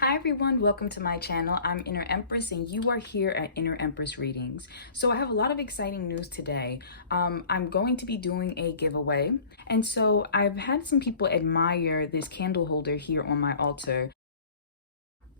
Hi everyone, welcome to my channel. I'm Inner Empress and you are here at Inner Empress Readings. So I have a lot of exciting news today. I'm going to be doing a giveaway, and so I've had some people admire this candle holder here on my altar.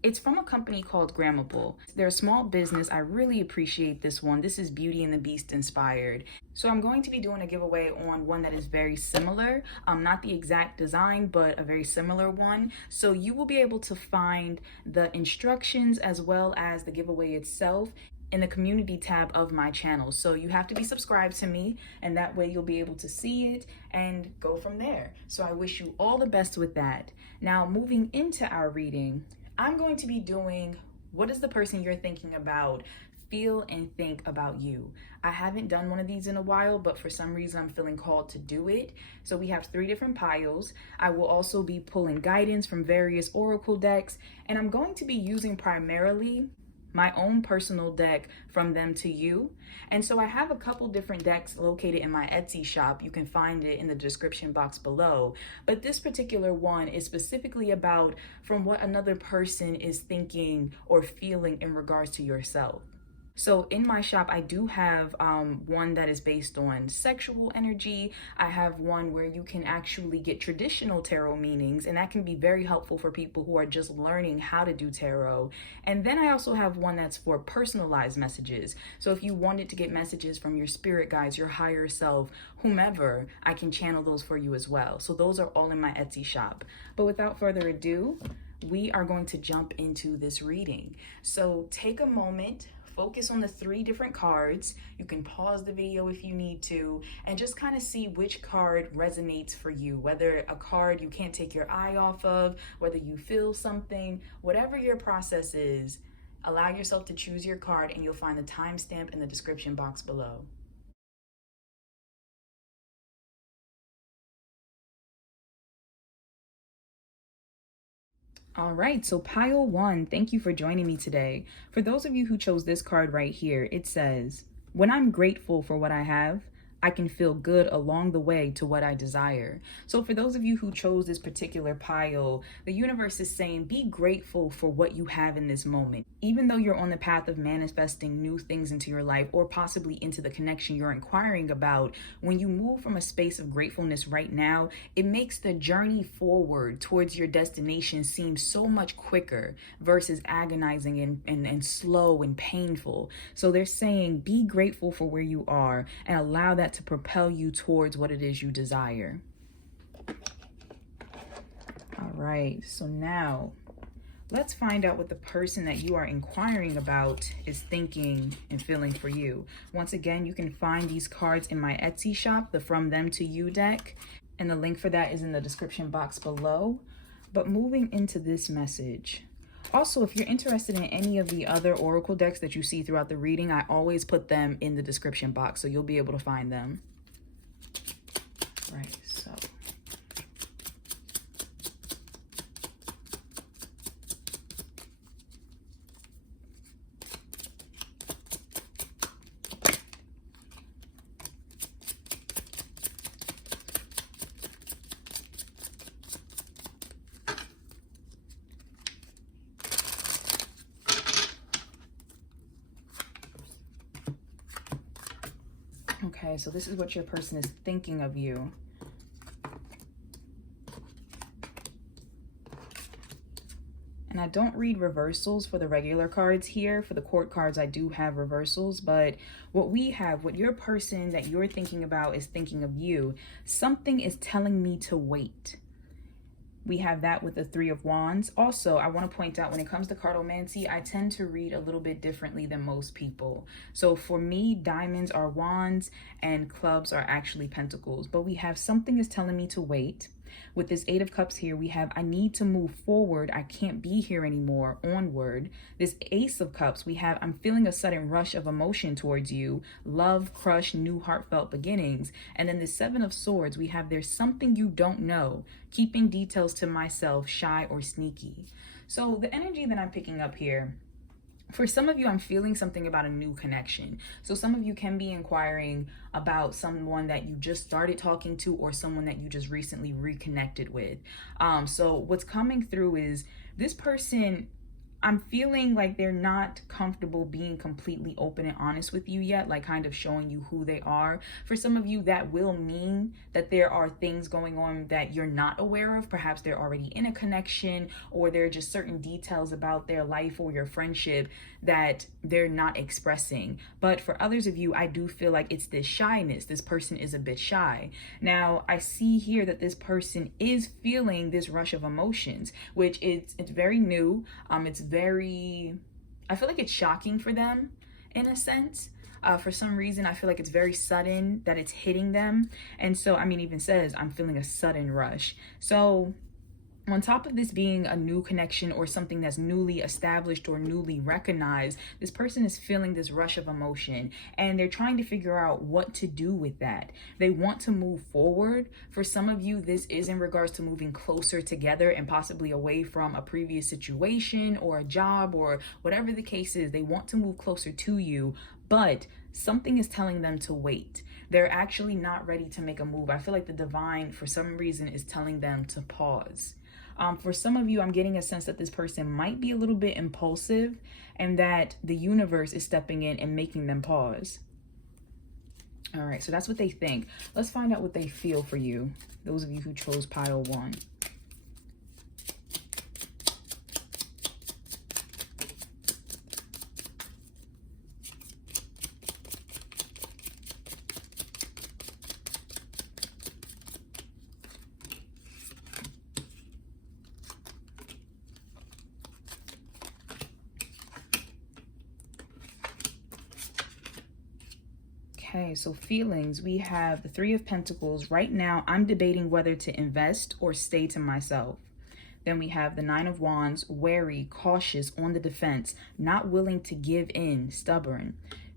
It's from a company called Grammable. They're a small business. I really appreciate this one. This is Beauty and the Beast inspired. So I'm going to be doing a giveaway on one that is very similar, not the exact design, but a very similar one. So you will be able to find the instructions as well as the giveaway itself in the community tab of my channel. So you have to be subscribed to me, and that way you'll be able to see it and go from there. So I wish you all the best with that. Now, moving into our reading, I'm going to be doing what is the person you're thinking about feel and think about you. I haven't done one of these in a while, but for some reason I'm feeling called to do it. So we have 3 different piles. I will also be pulling guidance from various oracle decks, and I'm going to be using primarily my own personal deck from Them to You. And so I have a couple different decks located in my Etsy shop. You can find it in the description box below. But this particular one is specifically about from what another person is thinking or feeling in regards to yourself. So in my shop, I do have one that is based on sexual energy. I have one where you can actually get traditional tarot meanings, and that can be very helpful for people who are just learning how to do tarot. And then I also have one that's for personalized messages. So if you wanted to get messages from your spirit guides, your higher self, whomever, I can channel those for you as well. So those are all in my Etsy shop. But without further ado, we are going to jump into this reading. So take a moment. Focus on the 3 different cards. You can pause the video if you need to and just kind of see which card resonates for you, whether a card you can't take your eye off of, whether you feel something, whatever your process is, allow yourself to choose your card, and you'll find the timestamp in the description box below. All right, so pile 1, thank you for joining me today. For those of you who chose this card right here, it says, when I'm grateful for what I have, I can feel good along the way to what I desire. So for those of you who chose this particular pile, the universe is saying, be grateful for what you have in this moment. Even though you're on the path of manifesting new things into your life, or possibly into the connection you're inquiring about, when you move from a space of gratefulness right now, it makes the journey forward towards your destination seem so much quicker versus agonizing and slow and painful. So they're saying, be grateful for where you are and allow that to propel you towards what it is you desire. All right, so now let's find out what the person that you are inquiring about is thinking and feeling for you. Once again, you can find these cards in my Etsy shop, the From Them to You deck, and the link for that is in the description box below. But moving into this message, also, if you're interested in any of the other oracle decks that you see throughout the reading, I always put them in the description box, so you'll be able to find them. Right, so. Okay, so this is what your person is thinking of you. And I don't read reversals for the regular cards here. For the court cards, I do have reversals, but what we have, what your person that you're thinking about is thinking of you, something is telling me to wait. We have that with the 3 of Wands. Also, I want to point out when it comes to cartomancy, I tend to read a little bit differently than most people. So for me, diamonds are wands and clubs are actually pentacles. But we have something is telling me to wait. With this 8 of Cups here, we have I need to move forward. I can't be here anymore. Onward. This Ace of Cups, we have I'm feeling a sudden rush of emotion towards you. Love, crush, new heartfelt beginnings. And then the 7 of Swords, we have there's something you don't know. Keeping details to myself, shy or sneaky. So the energy that I'm picking up here, for some of you, I'm feeling something about a new connection. So some of you can be inquiring about someone that you just started talking to or someone that you just recently reconnected with. So what's coming through is This person, I'm feeling like they're not comfortable being completely open and honest with you yet, like kind of showing you who they are. For some of you, that will mean that there are things going on that you're not aware of. Perhaps they're already in a connection, or there are just certain details about their life or your friendship that they're not expressing. But for others of you, I do feel like it's this shyness. This person is a bit shy. Now, I see here that this person is feeling this rush of emotions, which it's very new. It's very, I feel like it's shocking for them in a sense. For some reason, I feel like it's very sudden that it's hitting them. And so, I mean, even says, I'm feeling a sudden rush. So on top of this being a new connection or something that's newly established or newly recognized, this person is feeling this rush of emotion and they're trying to figure out what to do with that. They want to move forward. For some of you, this is in regards to moving closer together and possibly away from a previous situation or a job or whatever the case is. They want to move closer to you, but something is telling them to wait. They're actually not ready to make a move. I feel like the divine, for some reason, is telling them to pause. For some of you, I'm getting a sense that this person might be a little bit impulsive and that the universe is stepping in and making them pause. All right, so that's what they think. Let's find out what they feel for you, those of you who chose pile 1. Okay, so feelings, we have the 3 of Pentacles. Right now, I'm debating whether to invest or stay to myself. Then we have the 9 of Wands, wary, cautious, on the defense, not willing to give in, stubborn.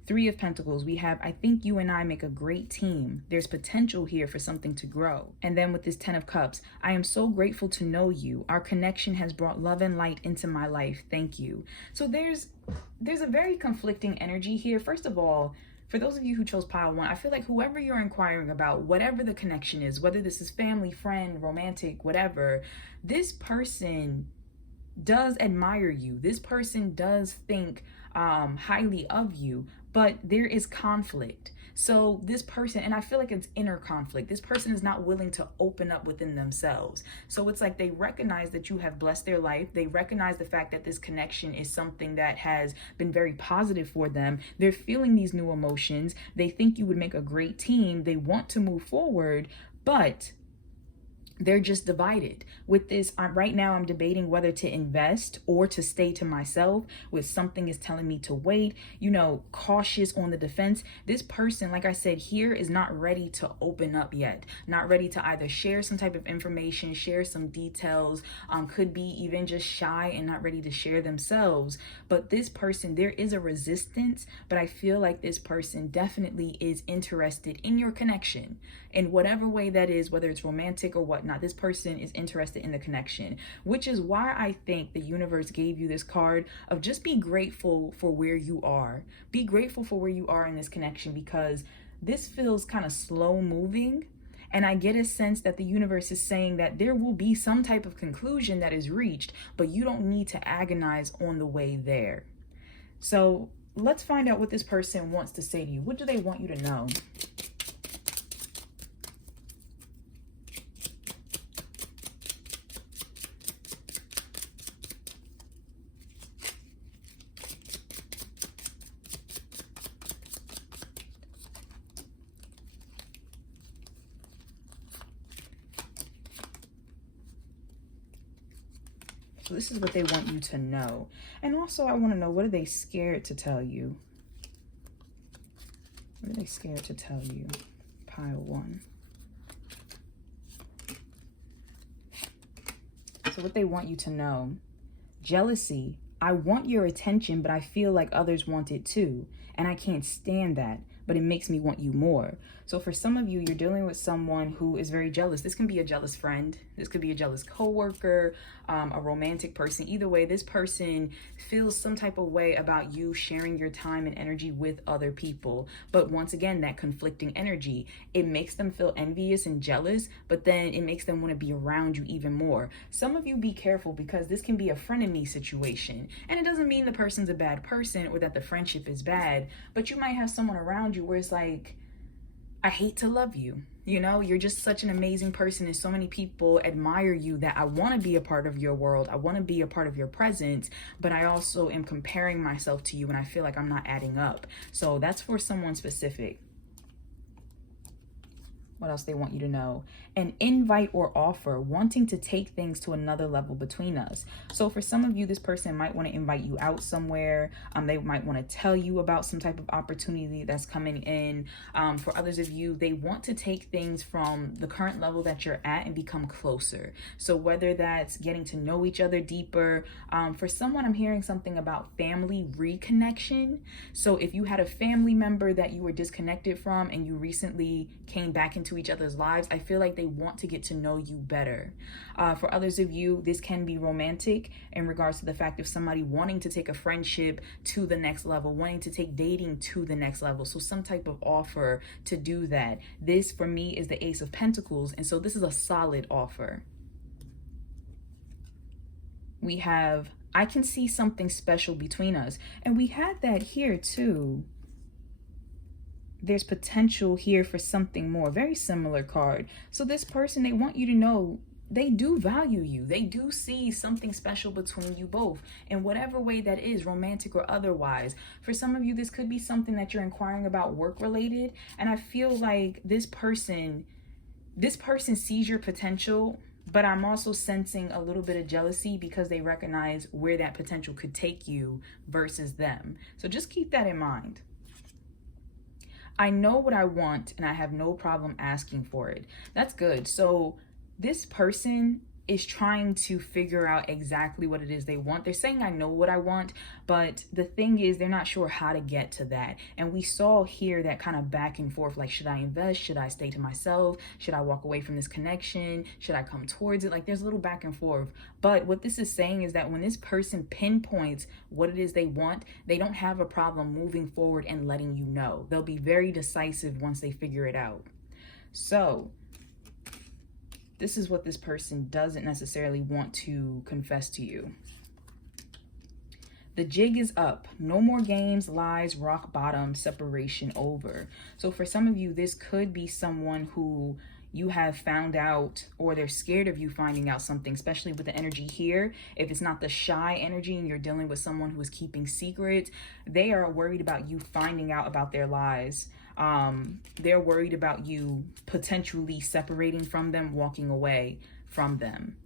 3 of Pentacles, we have, I think you and I make a great team. There's potential here for something to grow. And then with this 10 of Cups, I am so grateful to know you. Our connection has brought love and light into my life. Thank you. So there's a very conflicting energy here. First of all, for those of you who chose pile 1, I feel like whoever you're inquiring about, whatever the connection is, whether this is family, friend, romantic, whatever, this person does admire you. This person does think highly of you, but there is conflict. So this person, and I feel like it's inner conflict. This person is not willing to open up within themselves. So it's like they recognize that you have blessed their life. They recognize the fact that this connection is something that has been very positive for them. They're feeling these new emotions. They think you would make a great team. They want to move forward, but they're just divided with this. Right now, I'm debating whether to invest or to stay to myself, with something is telling me to wait, cautious, on the defense. This person, like I said, here is not ready to open up yet, not ready to either share some type of information, share some details, could be even just shy and not ready to share themselves. But this person, there is a resistance, but I feel like this person definitely is interested in your connection in whatever way that is, whether it's romantic or whatnot. This person is interested in the connection, which is why I think the universe gave you this card of just be grateful for where you are. Be grateful for where you are in this connection, because this feels kind of slow moving. And I get a sense that the universe is saying that there will be some type of conclusion that is reached, but you don't need to agonize on the way there. So let's find out what this person wants to say to you. What do they want you to know? So this is what they want you to know. And also I want to know, what are they scared to tell you? What are they scared to tell you? Pile 1. So what they want you to know. Jealousy. I want your attention, but I feel like others want it too. And I can't stand that. but it makes me want you more. So for some of you, you're dealing with someone who is very jealous. This can be a jealous friend. This could be a jealous coworker, a romantic person. Either way, this person feels some type of way about you sharing your time and energy with other people. But once again, that conflicting energy, it makes them feel envious and jealous, but then it makes them want to be around you even more. Some of you be careful, because this can be a frenemy situation. And it doesn't mean the person's a bad person or that the friendship is bad, but you might have someone around you where it's like, I hate to love you. You know, you're just such an amazing person and so many people admire you that I want to be a part of your world. I want to be a part of your presence, but I also am comparing myself to you and I feel like I'm not adding up. So that's for someone specific. What else they want you to know? An invite or offer, wanting to take things to another level between us. So for some of you, this person might want to invite you out somewhere. They might want to tell you about some type of opportunity that's coming in. For others of you, they want to take things from the current level that you're at and become closer. So whether that's getting to know each other deeper, for someone, I'm hearing something about family reconnection. So if you had a family member that you were disconnected from and you recently came back into each other's lives, I feel like they want to get to know you better. For others of you, this can be romantic in regards to the fact of somebody wanting to take a friendship to the next level, wanting to take dating to the next level. So some type of offer to do that. This for me is the Ace of Pentacles, and so this is a solid offer. We have, I can see something special between us, and we had that here too. There's potential here for something more. Very similar card. So this person, they want you to know they do value you. They do see something special between you both in whatever way that is, romantic or otherwise. For some of you, this could be something that you're inquiring about work related. And I feel like this person sees your potential, but I'm also sensing a little bit of jealousy because they recognize where that potential could take you versus them. So just keep that in mind. I know what I want and I have no problem asking for it. That's good. So this person is trying to figure out exactly what it is they want. They're saying, I know what I want, but the thing is, they're not sure how to get to that. And we saw here that kind of back and forth, like, should I invest? Should I stay to myself? Should I walk away from this connection? Should I come towards it? Like, there's a little back and forth. But what this is saying is that when this person pinpoints what it is they want, they don't have a problem moving forward and letting you know. They'll be very decisive once they figure it out. So this is what this person doesn't necessarily want to confess to you. The jig is up. No more games, lies, rock bottom, separation over. So for some of you, this could be someone who you have found out, or they're scared of you finding out something, especially with the energy here. If it's not the shy energy and you're dealing with someone who is keeping secrets, they are worried about you finding out about their lies. They're worried about you potentially separating from them, walking away from them.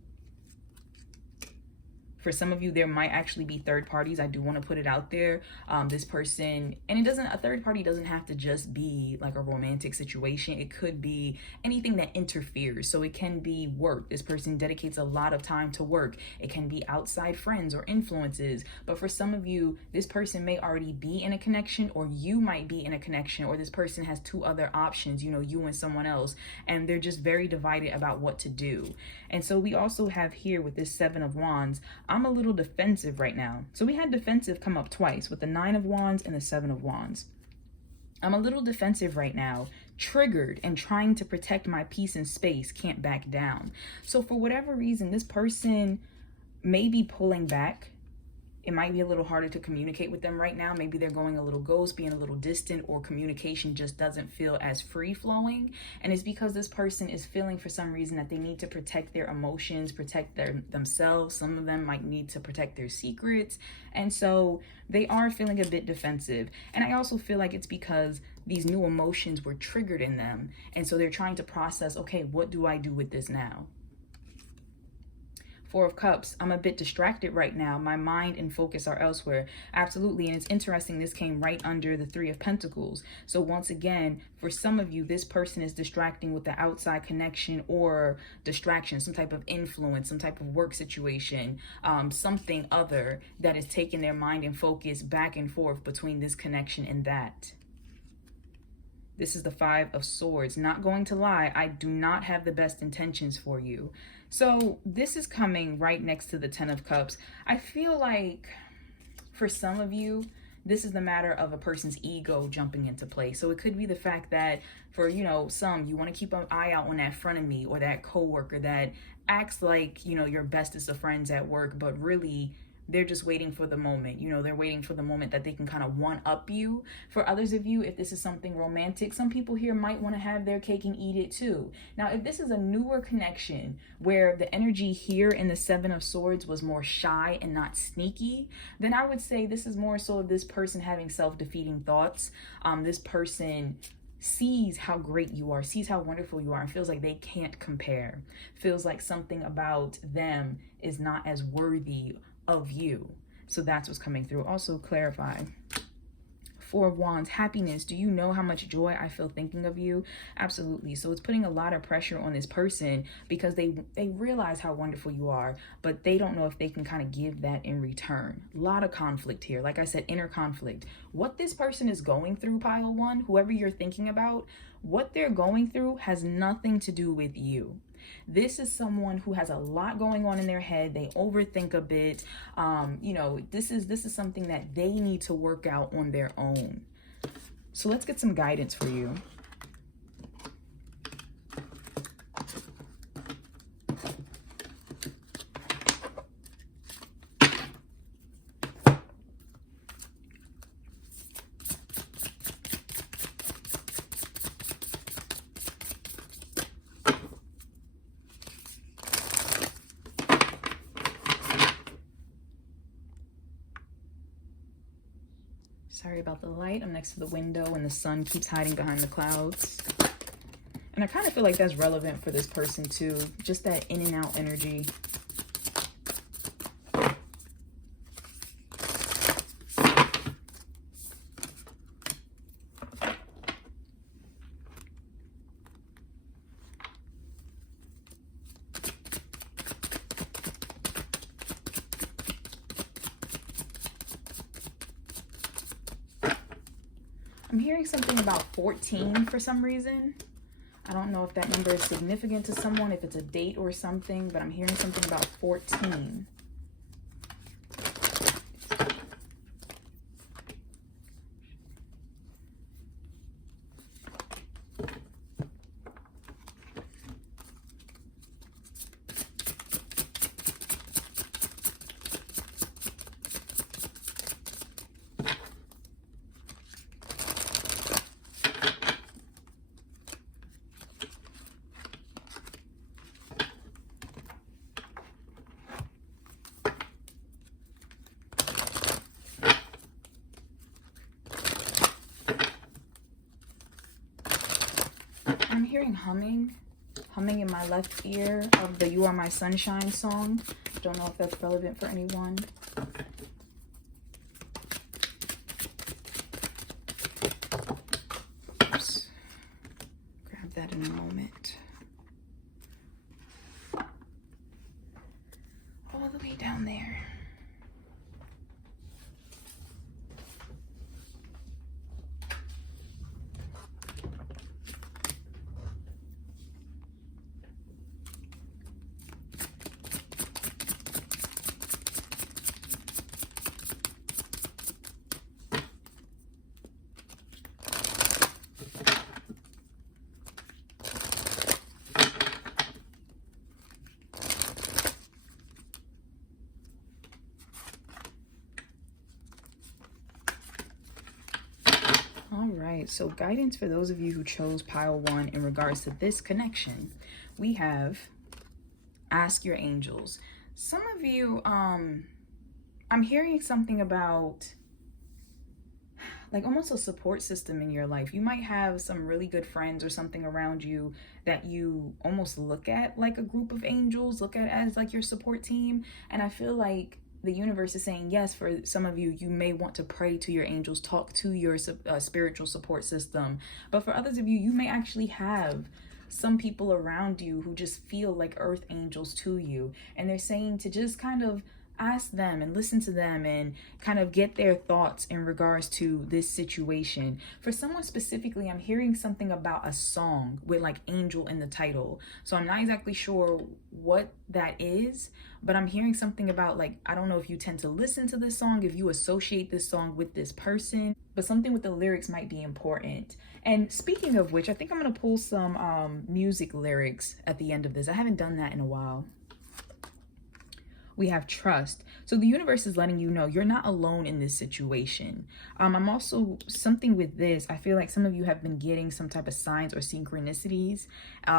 For some of you, there might actually be third parties. I do want to put it out there. This person, and a third party doesn't have to just be like a romantic situation. It could be anything that interferes. So it can be work. This person dedicates a lot of time to work. It can be outside friends or influences. But for some of you, this person may already be in a connection, or you might be in a connection, or this person has two other options, you know, you and someone else, and they're just very divided about what to do. And so we also have here with this Seven of Wands, I'm a little defensive right now. So we had defensive come up twice with the Nine of Wands and the Seven of Wands. I'm a little defensive right now, triggered and trying to protect my peace and space, can't back down. So for whatever reason, this person may be pulling back. It might be a little harder to communicate with them right now. Maybe they're going a little ghost, being a little distant, or communication just doesn't feel as free flowing. And it's because this person is feeling for some reason that they need to protect their emotions, protect themselves. Some of them might need to protect their secrets. And so they are feeling a bit defensive. And I also feel like it's because these new emotions were triggered in them. And so they're trying to process, okay, what do I do with this now? Four of Cups, I'm a bit distracted right now. My mind and focus are elsewhere. Absolutely. And it's interesting, this came right under the Three of Pentacles. So once again, for some of you, this person is distracting with the outside connection or distraction, some type of influence, some type of work situation, something other that is taking their mind and focus back and forth between this connection and that. This is the Five of Swords. Not going to lie, I do not have the best intentions for you. So this is coming right next to the Ten of Cups. I feel like for some of you, this is the matter of a person's ego jumping into play. So it could be the fact that for, you know, some, you want to keep an eye out on that frenemy or that coworker that acts like, you know, your bestest of friends at work, but really they're just waiting for the moment. You know, they're waiting for the moment that they can kind of one up you. For others of you, if this is something romantic, some people here might want to have their cake and eat it too. Now, if this is a newer connection where the energy here in the Seven of Swords was more shy and not sneaky, then I would say this is more so of this person having self-defeating thoughts. This person sees how great you are, sees how wonderful you are, and feels like they can't compare. Feels like something about them is not as worthy of you. So that's what's coming through. Also clarify. Four of Wands, happiness. Do you know how much joy I feel thinking of you? Absolutely. So it's putting a lot of pressure on this person because they realize how wonderful you are, but they don't know if they can kind of give that in return. A lot of conflict here. Like I said, inner conflict. What this person is going through, pile one, whoever you're thinking about, what they're going through has nothing to do with you. This is someone who has a lot going on in their head. They overthink a bit. You know, this is something that they need to work out on their own. So let's get some guidance for you. Sorry about the light. I'm next to the window and the sun keeps hiding behind the clouds. And I kind of feel like that's relevant for this person too. Just that in and out energy. I'm hearing something about 14 for some reason. I don't know if that number is significant to someone, if it's a date or something, but I'm hearing something about 14. I'm hearing humming in my left ear of the You Are My Sunshine song. Don't know if that's relevant for anyone. Oops. Grab that in a moment. All the way down there. All right, so guidance for those of you who chose pile one in regards to this connection. We have ask your angels. Some of you, I'm hearing something about like almost a support system in your life. You might have some really good friends or something around you that you almost look at like a group of angels, look at as like your support team. And I feel like the universe is saying, yes, for some of you, you may want to pray to your angels, talk to your spiritual support system. But for others of you, you may actually have some people around you who just feel like earth angels to you. And they're saying to just kind of ask them and listen to them and kind of get their thoughts in regards to this situation. For someone specifically, I'm hearing something about a song with like angel in the title. So I'm not exactly sure what that is, but I'm hearing something about, like, I don't know if you tend to listen to this song, if you associate this song with this person, but something with the lyrics might be important. And speaking of which, I think I'm going to pull some music lyrics at the end of this. I haven't done that in a while. We have trust. So the universe is letting you know you're not alone in this situation. I'm also, something with this, I feel like some of you have been getting some type of signs or synchronicities,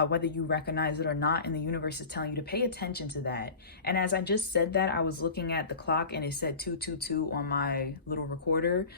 whether you recognize it or not, and the universe is telling you to pay attention to that. And as I just said that, I was looking at the clock and it said 222 on my little recorder.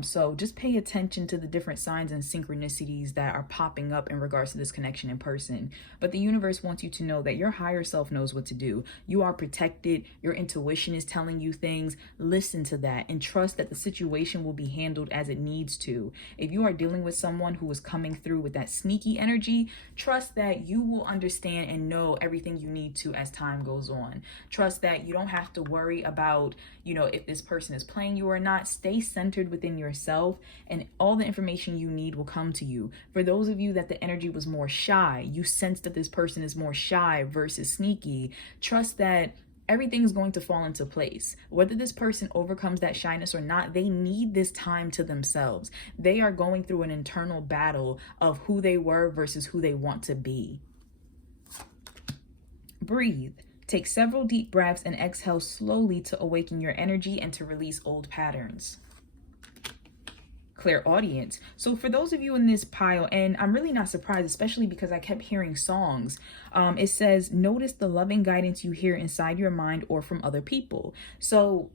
So just pay attention to the different signs and synchronicities that are popping up in regards to this connection in person. But the universe wants you to know that your higher self knows what to do. You are protected. Your intuition is telling you things. Listen to that and trust that the situation will be handled as it needs to. If you are dealing with someone who is coming through with that sneaky energy, trust that you will understand and know everything you need to as time goes on. Trust that you don't have to worry about, if this person is playing you or not. Stay centered within yourself and all the information you need will come to you. For those of you that the energy was more shy, you sense that this person is more shy versus sneaky, trust that everything's going to fall into place. Whether this person overcomes that shyness or not, they need this time to themselves. They are going through an internal battle of who they were versus who they want to be. Breathe. Take several deep breaths and exhale slowly to awaken your energy and to release old patterns. Clairaudient. So for those of you in this pile, and I'm really not surprised, especially because I kept hearing songs, it says, notice the loving guidance you hear inside your mind or from other people. So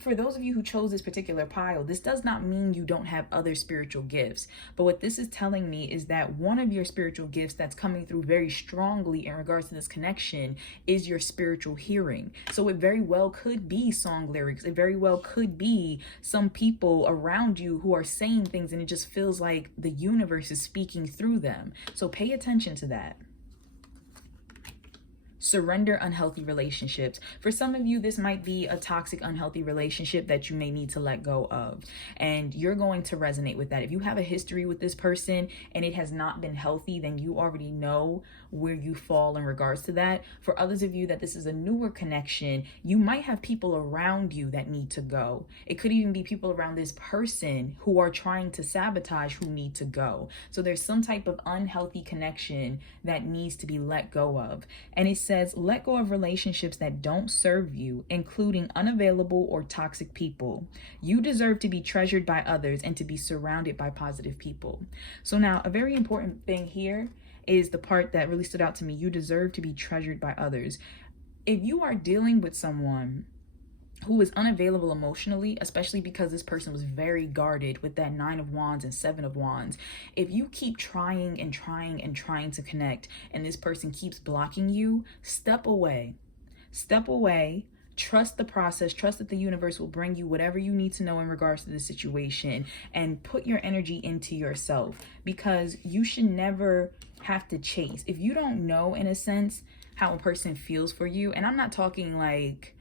for those of you who chose this particular pile, this does not mean you don't have other spiritual gifts. But what this is telling me is that one of your spiritual gifts that's coming through very strongly in regards to this connection is your spiritual hearing. So it very well could be song lyrics. It very well could be some people around you who are saying things and it just feels like the universe is speaking through them. So pay attention to that. Surrender unhealthy relationships. For some of you, this might be a toxic, unhealthy relationship that you may need to let go of. And you're going to resonate with that. If you have a history with this person and it has not been healthy, then you already know where you fall in regards to that. For others of you that this is a newer connection, you might have people around you that need to go. It could even be people around this person who are trying to sabotage who need to go. So there's some type of unhealthy connection that needs to be let go of. And it says, let go of relationships that don't serve you, including unavailable or toxic people. You deserve to be treasured by others and to be surrounded by positive people. So now a very important thing here is the part that really stood out to me. You deserve to be treasured by others. If you are dealing with someone who is unavailable emotionally, especially because this person was very guarded with that 9 of Wands and 7 of Wands, if you keep trying and trying and trying to connect and this person keeps blocking you, step away. Step away. Trust the process. Trust that the universe will bring you whatever you need to know in regards to the situation, and put your energy into yourself, because you should never have to chase. If you don't know, in a sense, how a person feels for you, and I'm not talking like,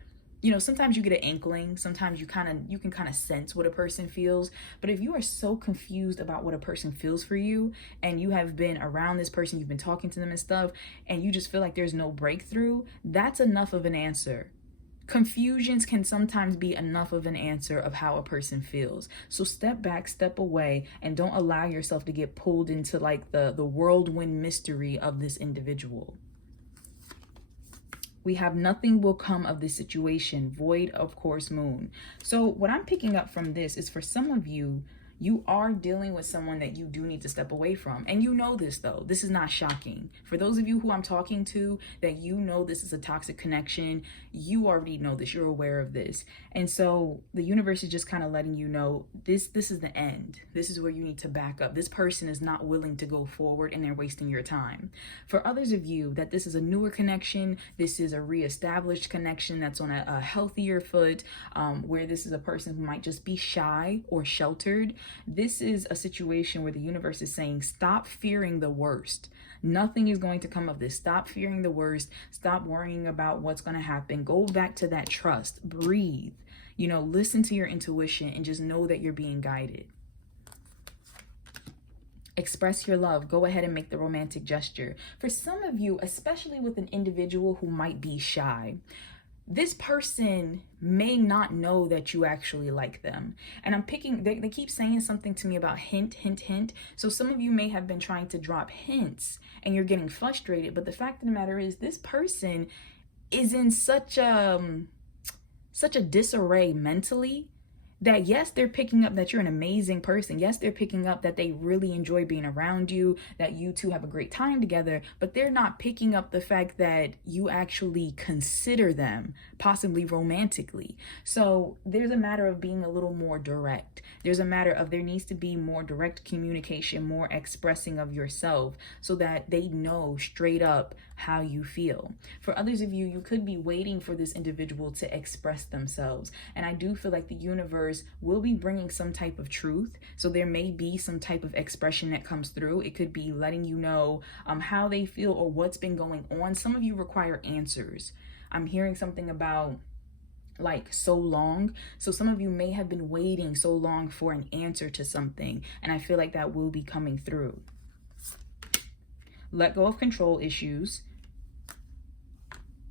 sometimes you get an inkling, sometimes you can kind of sense what a person feels. But if you are so confused about what a person feels for you, and you have been around this person, you've been talking to them and stuff, and you just feel like there's no breakthrough, that's enough of an answer. Confusions can sometimes be enough of an answer of how a person feels. So step back, step away, and don't allow yourself to get pulled into like the whirlwind mystery of this individual. We have nothing will come of this situation. Void, of course, moon. So what I'm picking up from this is, for some of you, you are dealing with someone that you do need to step away from. And you know this, though. This is not shocking. For those of you who I'm talking to, that this is a toxic connection, you already know this. You're aware of this. And so the universe is just kind of letting you know this is the end. This is where you need to back up. This person is not willing to go forward and they're wasting your time. For others of you that this is a newer connection, this is a reestablished connection that's on a healthier foot, where this is a person who might just be shy or sheltered. This is a situation where the universe is saying, stop fearing the worst. Nothing is going to come of this. Stop fearing the worst. Stop worrying about what's going to happen. Go back to that trust. Breathe. You know, listen to your intuition and just know that you're being guided. Express your love. Go ahead and make the romantic gesture. For some of you, especially with an individual who might be shy, this person may not know that you actually like them. And I'm picking, they keep saying something to me about hint, hint, hint. So some of you may have been trying to drop hints and you're getting frustrated. But the fact of the matter is, this person is in such a disarray mentally that yes, they're picking up that you're an amazing person. Yes, they're picking up that they really enjoy being around you, that you two have a great time together, but they're not picking up the fact that you actually consider them, possibly romantically. So there's a matter of being a little more direct. There's a matter of there needs to be more direct communication, more expressing of yourself so that they know straight up how you feel. For others of you, you could be waiting for this individual to express themselves. And I do feel like the universe will be bringing some type of truth. So there may be some type of expression that comes through. It could be letting you know how they feel or what's been going on. Some of you require answers. I'm hearing something about like so long. So some of you may have been waiting so long for an answer to something. And I feel like that will be coming through. Let go of control issues.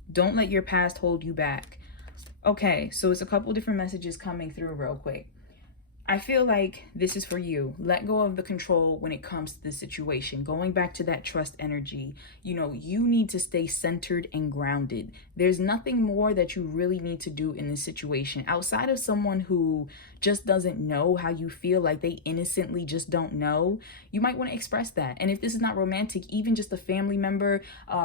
Don't let your past hold you back. Okay, so it's a couple different messages coming through real quick. I feel like this is for you. Let go of the control when it comes to the situation. Going back to that trust energy, you know, you need to stay centered and grounded. There's nothing more that you really need to do in this situation outside of someone who just doesn't know how you feel, like they innocently just don't know. You might want to express that. And if this is not romantic, even just a family member,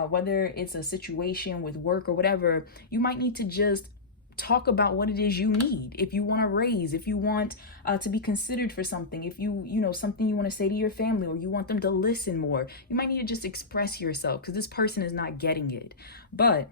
whether it's a situation with work or whatever, you might need to just talk about what it is you need. If you want a raise, if you want to be considered for something, if you know, something you want to say to your family, or you want them to listen more, you might need to just express yourself because this person is not getting it. But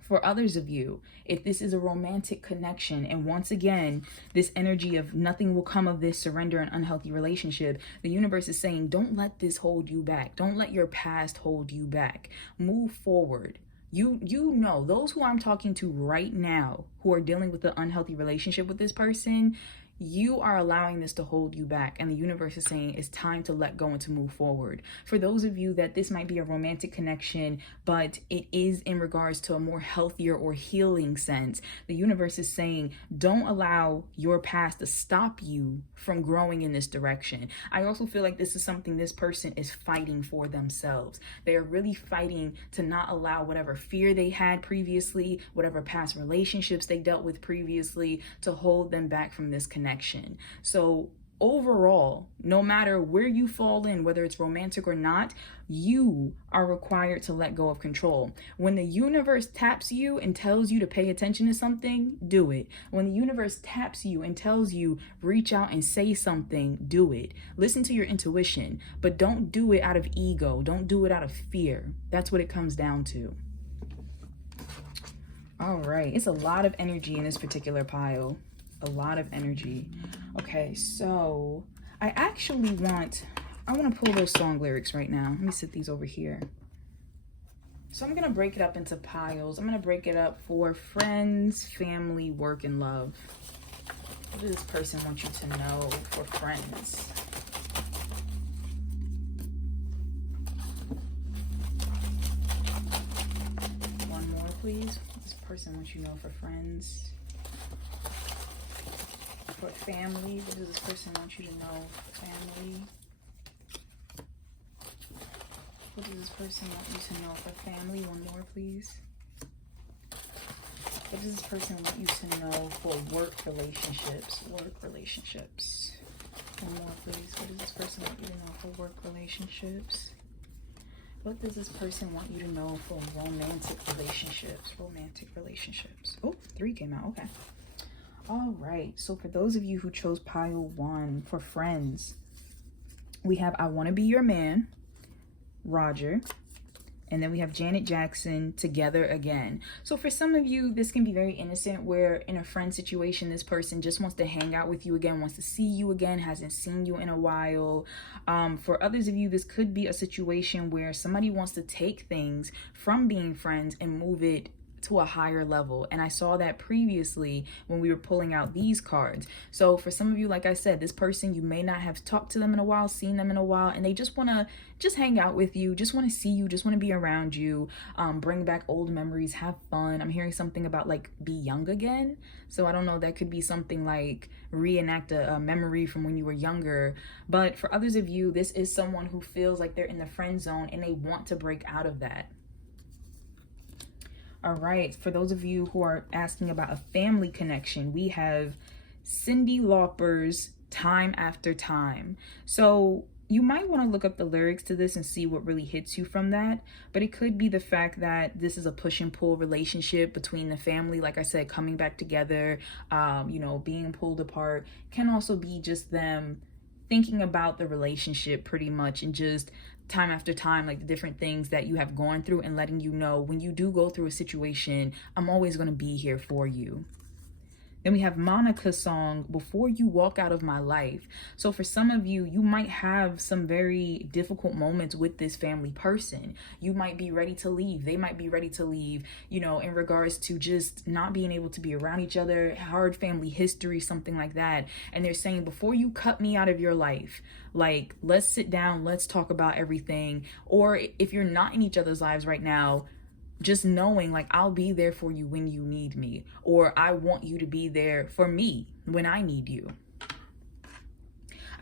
for others of you, if this is a romantic connection, and once again, this energy of nothing will come of this surrender and unhealthy relationship, the universe is saying, don't let this hold you back. Don't let your past hold you back. Move forward. You know, those who I'm talking to right now who are dealing with the unhealthy relationship with this person, you are allowing this to hold you back, and the universe is saying it's time to let go and to move forward. For those of you that this might be a romantic connection, but it is in regards to a more healthier or healing sense, the universe is saying don't allow your past to stop you from growing in this direction. I also feel like this is something this person is fighting for themselves. They are really fighting to not allow whatever fear they had previously, whatever past relationships they dealt with previously, to hold them back from this connection. So overall, no matter where you fall in, whether it's romantic or not, you are required to let go of control. When the universe taps you and tells you to pay attention to something, do it. When the universe taps you and tells you reach out and say something, do it. Listen to your intuition, but don't do it out of ego. Don't do it out of fear. That's what it comes down to. All right, it's a lot of energy in this particular pile. A lot of energy. Okay, so I want to pull those song lyrics right now. Let me sit these over here. So I'm going to break it up into piles. I'm going to break it up for friends, family, work, and love. What does this person want you to know for friends? One more, please. What does this person want you to know for friends? For family, what does this person want you to know for family? What does this person want you to know for family? One more, please. What does this person want you to know for work relationships? Work relationships. One more, please. What does this person want you to know for work relationships? What does this person want you to know for romantic relationships? Romantic relationships. Oh, 3 came out. Okay. All right, so for those of you who chose pile 1 for friends, we have I Want to Be Your Man, Roger, And then we have Janet Jackson, Together Again. So for some of you, this can be very innocent, where in a friend situation, this person just wants to hang out with you again, wants to see you again, hasn't seen you in a while. For others of you, this could be a situation where somebody wants to take things from being friends and move it to a higher level. And I saw that previously when we were pulling out these cards. So for some of you, like I said, this person, you may not have talked to them in a while, seen them in a while, and they just want to just hang out with you, just want to see you, just want to be around you, bring back old memories, have fun. I'm hearing something about like be young again. So I don't know, that could be something like reenact a memory from when you were younger. But for others of you, this is someone who feels like they're in the friend zone and they want to break out of that. All right, for those of you who are asking about a family connection, we have Cyndi Lauper's Time After Time. So you might want to look up the lyrics to this and see what really hits you from that. But it could be the fact that this is a push and pull relationship between the family. Like I said, coming back together, being pulled apart. Can also be just them thinking about the relationship pretty much, and just time after time, like the different things that you have gone through, and letting you know when you do go through a situation, I'm always going to be here for you. Then we have Monica's song, Before You Walk Out of My Life. So for some of you, you might have some very difficult moments with this family person. You might be ready to leave. They might be ready to leave, in regards to just not being able to be around each other, hard family history, something like that. And they're saying, before you cut me out of your life, like, let's sit down, let's talk about everything. Or if you're not in each other's lives right now, just knowing like I'll be there for you when you need me, or I want you to be there for me when I need you.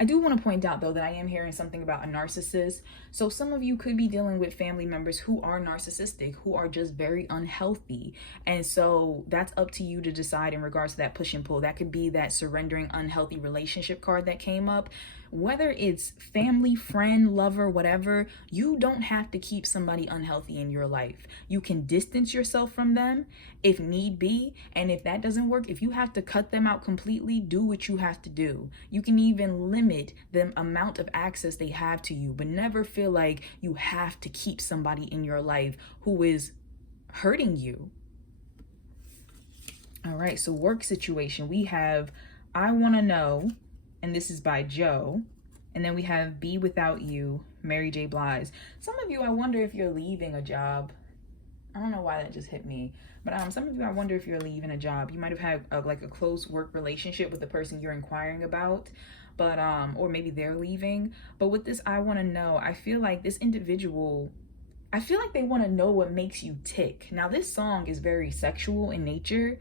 I do want to point out though that I am hearing something about a narcissist. So some of you could be dealing with family members who are narcissistic, who are just very unhealthy. And so that's up to you to decide in regards to that push and pull. That could be that surrendering unhealthy relationship card that came up. Whether it's family, friend, lover, whatever, you don't have to keep somebody unhealthy in your life. You can distance yourself from them if need be. And if that doesn't work, if you have to cut them out completely, do what you have to do. You can even limit the amount of access they have to you, but never feel like you have to keep somebody in your life who is hurting you. All right, so work situation. We have I Want to Know, and this is by Joe. And then we have Be Without You, Mary J. Blige. Some of you, I wonder if you're leaving a job. I don't know why that just hit me. But some of you, I wonder if you're leaving a job. You might have had a close work relationship with the person you're inquiring about. But, or maybe they're leaving. But with this I Want to Know, I feel like this individual, I feel like they want to know what makes you tick. Now, this song is very sexual in nature.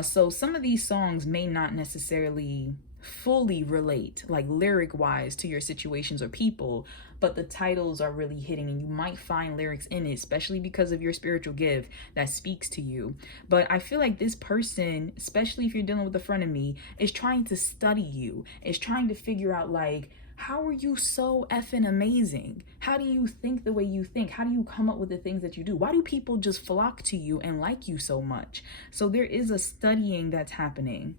So some of these songs may not necessarily fully relate, like lyric wise, to your situations or people, but the titles are really hitting, and you might find lyrics in it, especially because of your spiritual gift that speaks to you. But I feel like this person, especially if you're dealing with a frenemy, is trying to study you, is trying to figure out like, how are you so effing amazing? How do you think the way you think? How do you come up with the things that you do? Why do people just flock to you and like you so much? So there is a studying that's happening.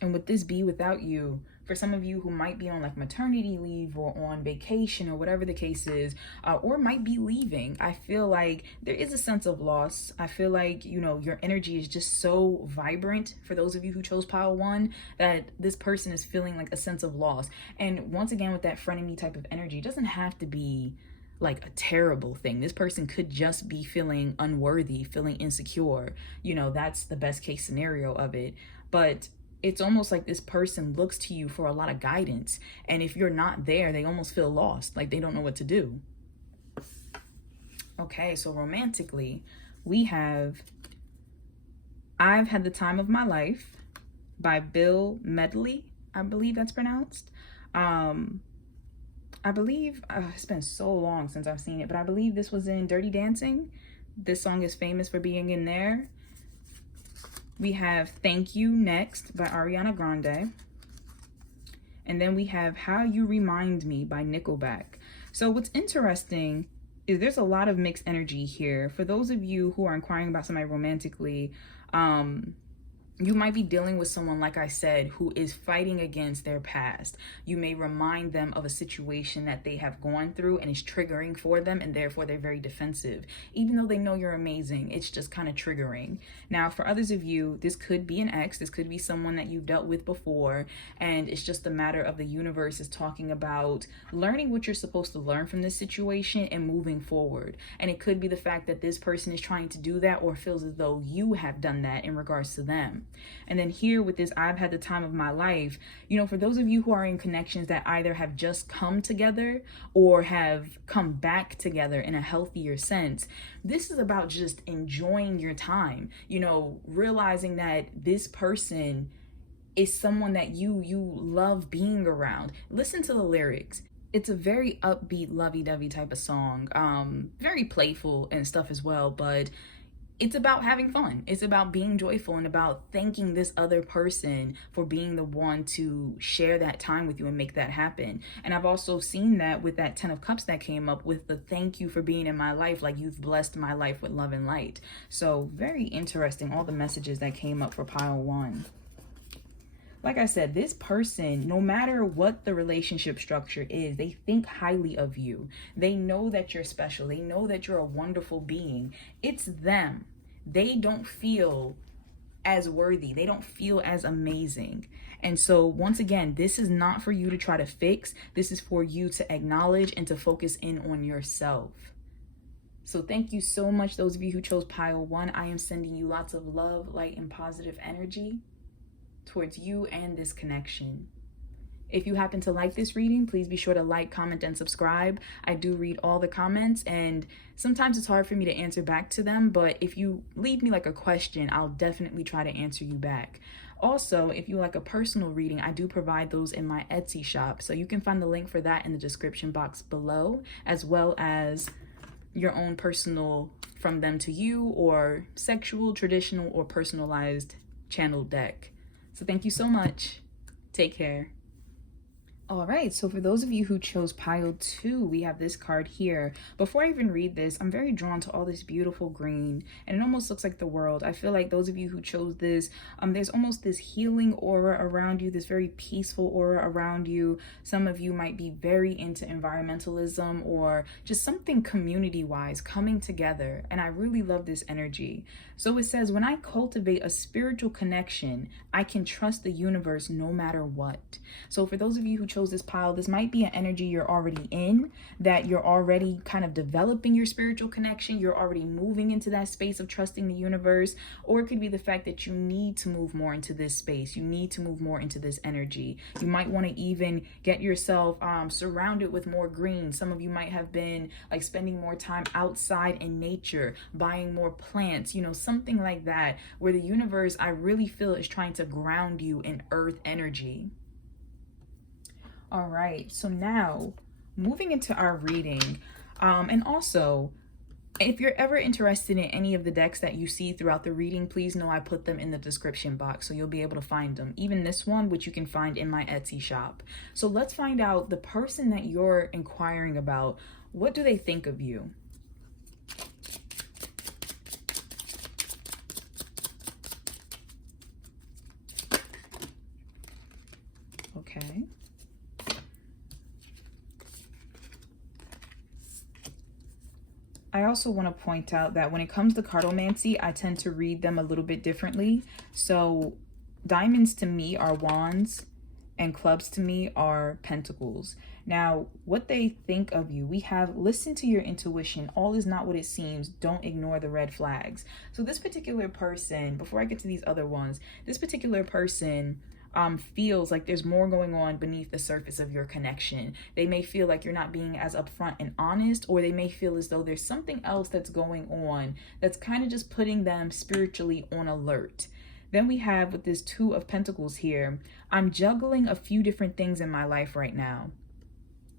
And with this Be Without You, for some of you who might be on like maternity leave or on vacation or whatever the case is, or might be leaving, I feel like there is a sense of loss. I feel like, your energy is just so vibrant for those of you who chose pile 1, that this person is feeling like a sense of loss. And once again, with that frenemy type of energy, it doesn't have to be like a terrible thing. This person could just be feeling unworthy, feeling insecure. That's the best case scenario of it. But it's almost like this person looks to you for a lot of guidance. And if you're not there, they almost feel lost, like they don't know what to do. Okay, so romantically, we have I've Had the Time of My Life by Bill Medley. I believe that's pronounced. I believe, it's been so long since I've seen it, but I believe this was in Dirty Dancing. This song is famous for being in there. We have Thank You next by Ariana Grande. And then we have How You Remind Me by Nickelback. So what's interesting is there's a lot of mixed energy here. For those of you who are inquiring about somebody romantically, You might be dealing with someone, like I said, who is fighting against their past. You may remind them of a situation that they have gone through and is triggering for them, and therefore they're very defensive. Even though they know you're amazing, it's just kind of triggering. Now, for others of you, this could be an ex, this could be someone that you've dealt with before, and it's just a matter of the universe is talking about learning what you're supposed to learn from this situation and moving forward. And it could be the fact that this person is trying to do that or feels as though you have done that in regards to them. And then here with this, I've had the time of my life, for those of you who are in connections that either have just come together or have come back together in a healthier sense, this is about just enjoying your time, realizing that this person is someone that you love being around. Listen to the lyrics. It's a very upbeat, lovey-dovey type of song, very playful and stuff as well, but it's about having fun. It's about being joyful and about thanking this other person for being the one to share that time with you and make that happen. And I've also seen that with that 10 of Cups that came up with the thank you for being in my life, like you've blessed my life with love and light. So very interesting, all the messages that came up for pile 1. Like I said, this person, no matter what the relationship structure is, they think highly of you. They know that you're special. They know that you're a wonderful being. It's them. They don't feel as worthy. They don't feel as amazing. And so once again, this is not for you to try to fix. This is for you to acknowledge and to focus in on yourself. So thank you so much, those of you who chose pile 1. I am sending you lots of love, light, and positive energy towards you and this connection. If you happen to like this reading, please be sure to like, comment, and subscribe. I do read all the comments, and sometimes it's hard for me to answer back to them, but if you leave me like a question, I'll definitely try to answer you back. Also, if you like a personal reading, I do provide those in my Etsy shop, so you can find the link for that in the description box below, as well as your own personal from them to you, or sexual, traditional, or personalized channel deck. So thank you so much. Take care. All right, so for those of you who chose pile 2, we have this card here. Before I even read this, I'm very drawn to all this beautiful green, and it almost looks like the world. I feel like those of you who chose this, there's almost this healing aura around you, this very peaceful aura around you. Some of you might be very into environmentalism or just something community-wise coming together, and I really love this energy. So it says, when I cultivate a spiritual connection, I can trust the universe no matter what. So for those of you who chose this pile, this might be an energy you're already in, that you're already kind of developing your spiritual connection. You're already moving into that space of trusting the universe, or it could be the fact that you need to move more into this space. You need to move more into this energy. You might want to even get yourself surrounded with more green. Some of you might have been like spending more time outside in nature, buying more plants, something like that, where the universe, I really feel, is trying to ground you in earth energy. All right, so now moving into our reading, and also if you're ever interested in any of the decks that you see throughout the reading, please know I put them in the description box, so you'll be able to find them. Even this one, which you can find in my Etsy shop. So let's find out the person that you're inquiring about. What do they think of you? Okay. I also want to point out that when it comes to cardomancy, I tend to read them a little bit differently. So diamonds to me are wands and clubs to me are pentacles. Now, what they think of you, we have listen to your intuition. All is not what it seems. Don't ignore the red flags. So this particular person, before I get to these other ones, this particular person feels like there's more going on beneath the surface of your connection. They may feel like you're not being as upfront and honest, or they may feel as though there's something else that's going on that's kind of just putting them spiritually on alert. Then we have with this 2 of Pentacles here, I'm juggling a few different things in my life right now.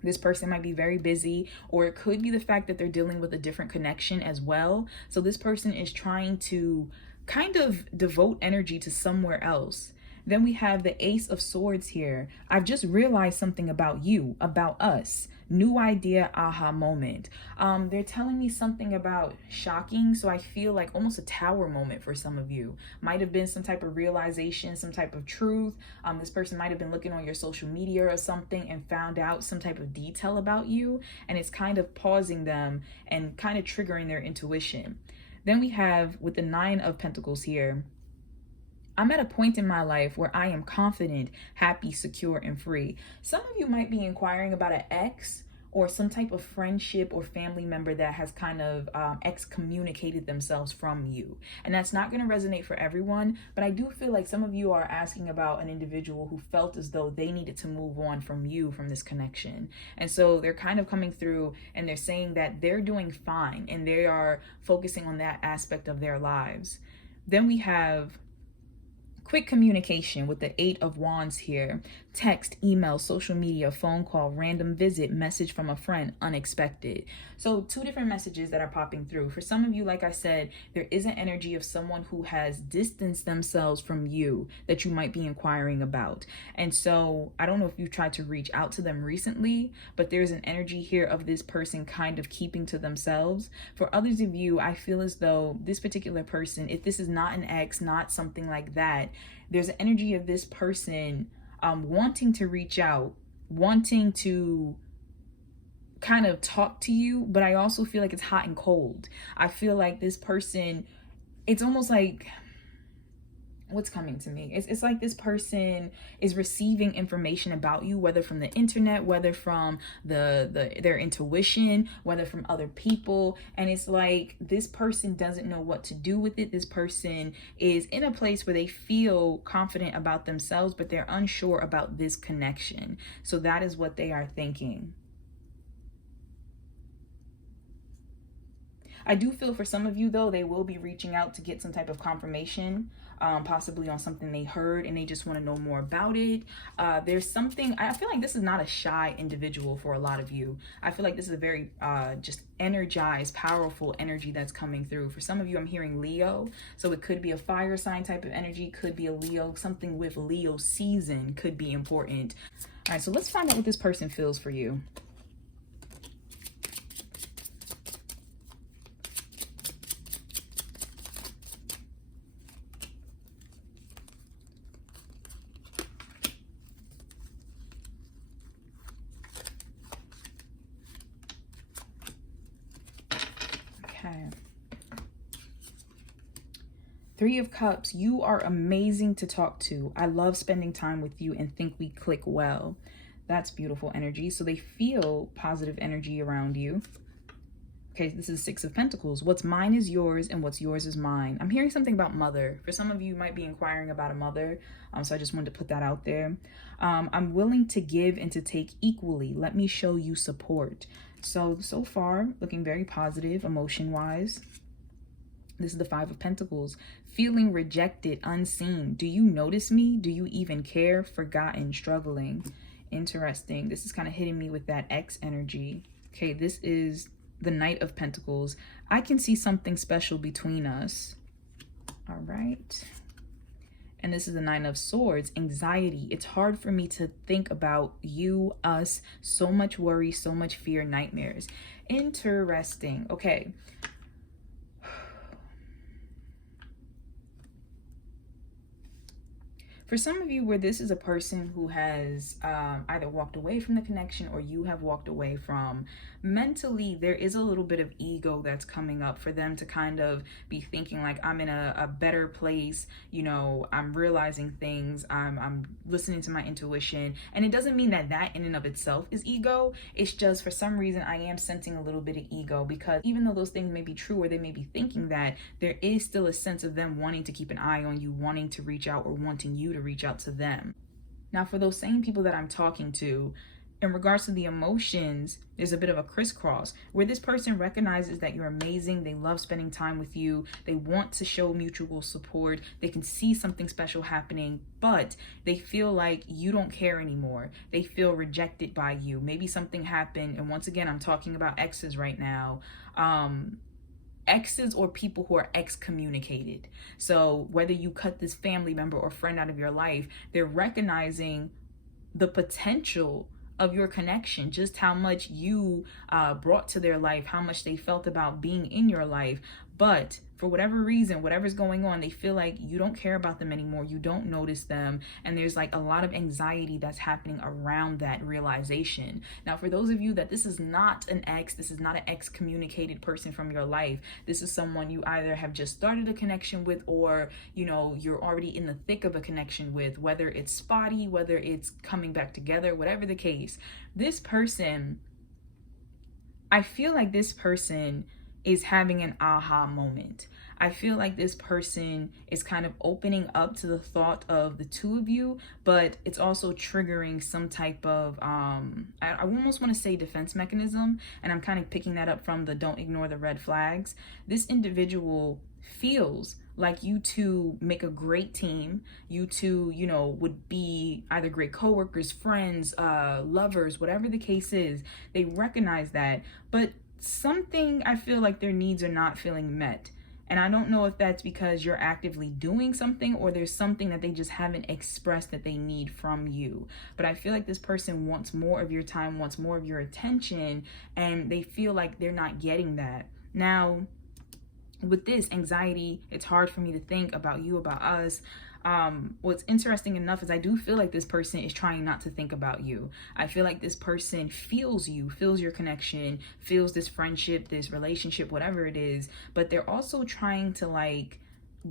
This person might be very busy, or it could be the fact that they're dealing with a different connection as well. So this person is trying to kind of devote energy to somewhere else. Then we have the Ace of Swords here. I've just realized something about you, about us. new idea, aha moment. They're telling me something about shocking. So I feel like almost a tower moment for some of you. Might have been some type of realization, some type of truth. This person might have been looking on your social media or something and found out some type of detail about you. And it's kind of pausing them and kind of triggering their intuition. Then we have with the Nine of Pentacles here, I'm at a point in my life where I am confident, happy, secure, and free. Some of you might be inquiring about an ex or some type of friendship or family member that has kind of excommunicated themselves from you. And that's not going to resonate for everyone, but I do feel like some of you are asking about an individual who felt as though they needed to move on from you, from this connection. And so they're kind of coming through and they're saying that they're doing fine and they are focusing on that aspect of their lives. Then we have quick communication with the Eight of Wands here. Text, email, social media, phone call, random visit, message from a friend, unexpected. So two different messages that are popping through. For some of you, like I said, there is an energy of someone who has distanced themselves from you that you might be inquiring about. And so I don't know if you've tried to reach out to them recently, but there's an energy here of this person kind of keeping to themselves. For others of you, I feel as though this particular person, if this is not an ex, not something like that, there's an energy of this person wanting to reach out, wanting to kind of talk to you, but I also feel like it's hot and cold. I feel like this person, it's almost like, what's coming to me? It's like this person is receiving information about you, whether from the internet, whether from their intuition, whether from other people. And it's like this person doesn't know what to do with it. This person is in a place where they feel confident about themselves, but they're unsure about this connection. So that is what they are thinking. I do feel for some of you, though, they will be reaching out to get some type of confirmation, possibly on something they heard and they just want to know more about it. There's something, I feel like this is not a shy individual for a lot of you. I feel like this is a very just energized, powerful energy that's coming through. For some of you, I'm hearing Leo. So it could be a fire sign type of energy, could be a Leo, something with Leo season could be important. All right, so let's find out what this person feels for you. Okay. Three of Cups, you are amazing to talk to. I love spending time with you and think we click well. That's beautiful energy. So they feel positive energy around you. Okay, this is Six of Pentacles. What's mine is yours and what's yours is mine. I'm hearing something about mother. For some of you, might be inquiring about a mother. So I just wanted to put that out there. I'm willing to give and to take equally. Let me show you support. So far, looking very positive emotion-wise. This is the Five of Pentacles. Feeling rejected, unseen. Do you notice me? Do you even care? Forgotten, struggling. Interesting. This is kind of hitting me with that X energy. Okay, this is the Knight of Pentacles. I can see something special between us. All right. And this is the Nine of Swords, anxiety. It's hard for me to think about you, us, so much worry, so much fear, nightmares. Interesting. Okay. For some of you, where this is a person who has either walked away from the connection or you have walked away from, mentally, there is a little bit of ego that's coming up for them to kind of be thinking like, I'm in a better place, you know, I'm realizing things, I'm listening to my intuition. And it doesn't mean that that in and of itself is ego. It's just for some reason I am sensing a little bit of ego, because even though those things may be true or they may be thinking that, there is still a sense of them wanting to keep an eye on you, wanting to reach out or wanting you to reach out to them. Now, for those same people that I'm talking to, in regards to the emotions, there's a bit of a crisscross where this person recognizes that you're amazing. They love spending time with you. They want to show mutual support. They can see something special happening, but they feel like you don't care anymore. They feel rejected by you. Maybe something happened. And once again, I'm talking about exes right now. Exes or people who are excommunicated. So whether you cut this family member or friend out of your life, they're recognizing the potential of your connection, just how much you brought to their life, how much they felt about being in your life. But for whatever reason, whatever's going on, they feel like you don't care about them anymore. You don't notice them. And there's like a lot of anxiety that's happening around that realization. Now, for those of you that this is not an ex, this is not an excommunicated person from your life. This is someone you either have just started a connection with, or, you know, you're already in the thick of a connection with, whether it's spotty, whether it's coming back together, whatever the case. This person, I feel like this person is having an aha moment. I feel like this person is kind of opening up to the thought of the two of you, but it's also triggering some type of, I almost want to say defense mechanism, and I'm kind of picking that up from the don't ignore the red flags. This individual feels like you two make a great team. You two, you know, would be either great coworkers, friends, lovers, whatever the case is. They recognize that, but something, I feel like their needs are not feeling met. And I don't know if that's because you're actively doing something, or there's something that they just haven't expressed that they need from you. But I feel like this person wants more of your time, wants more of your attention, and they feel like they're not getting that. Now, with this anxiety, it's hard for me to think about you, about us. What's interesting enough is I do feel like this person is trying not to think about you. I feel like this person feels you, feels your connection, feels this friendship, this relationship, whatever it is, but they're also trying to like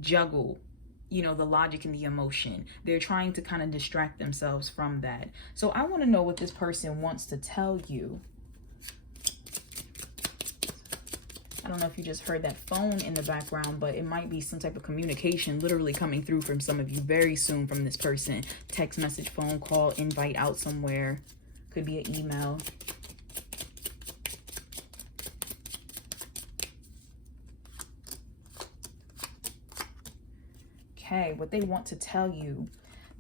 juggle, you know, the logic and the emotion. They're trying to kind of distract themselves from that. So I want to know what this person wants to tell you. I don't know if you just heard that phone in the background, but it might be some type of communication literally coming through from some of you very soon from this person. Text message, phone call, invite out somewhere. Could be an email. Okay, what they want to tell you.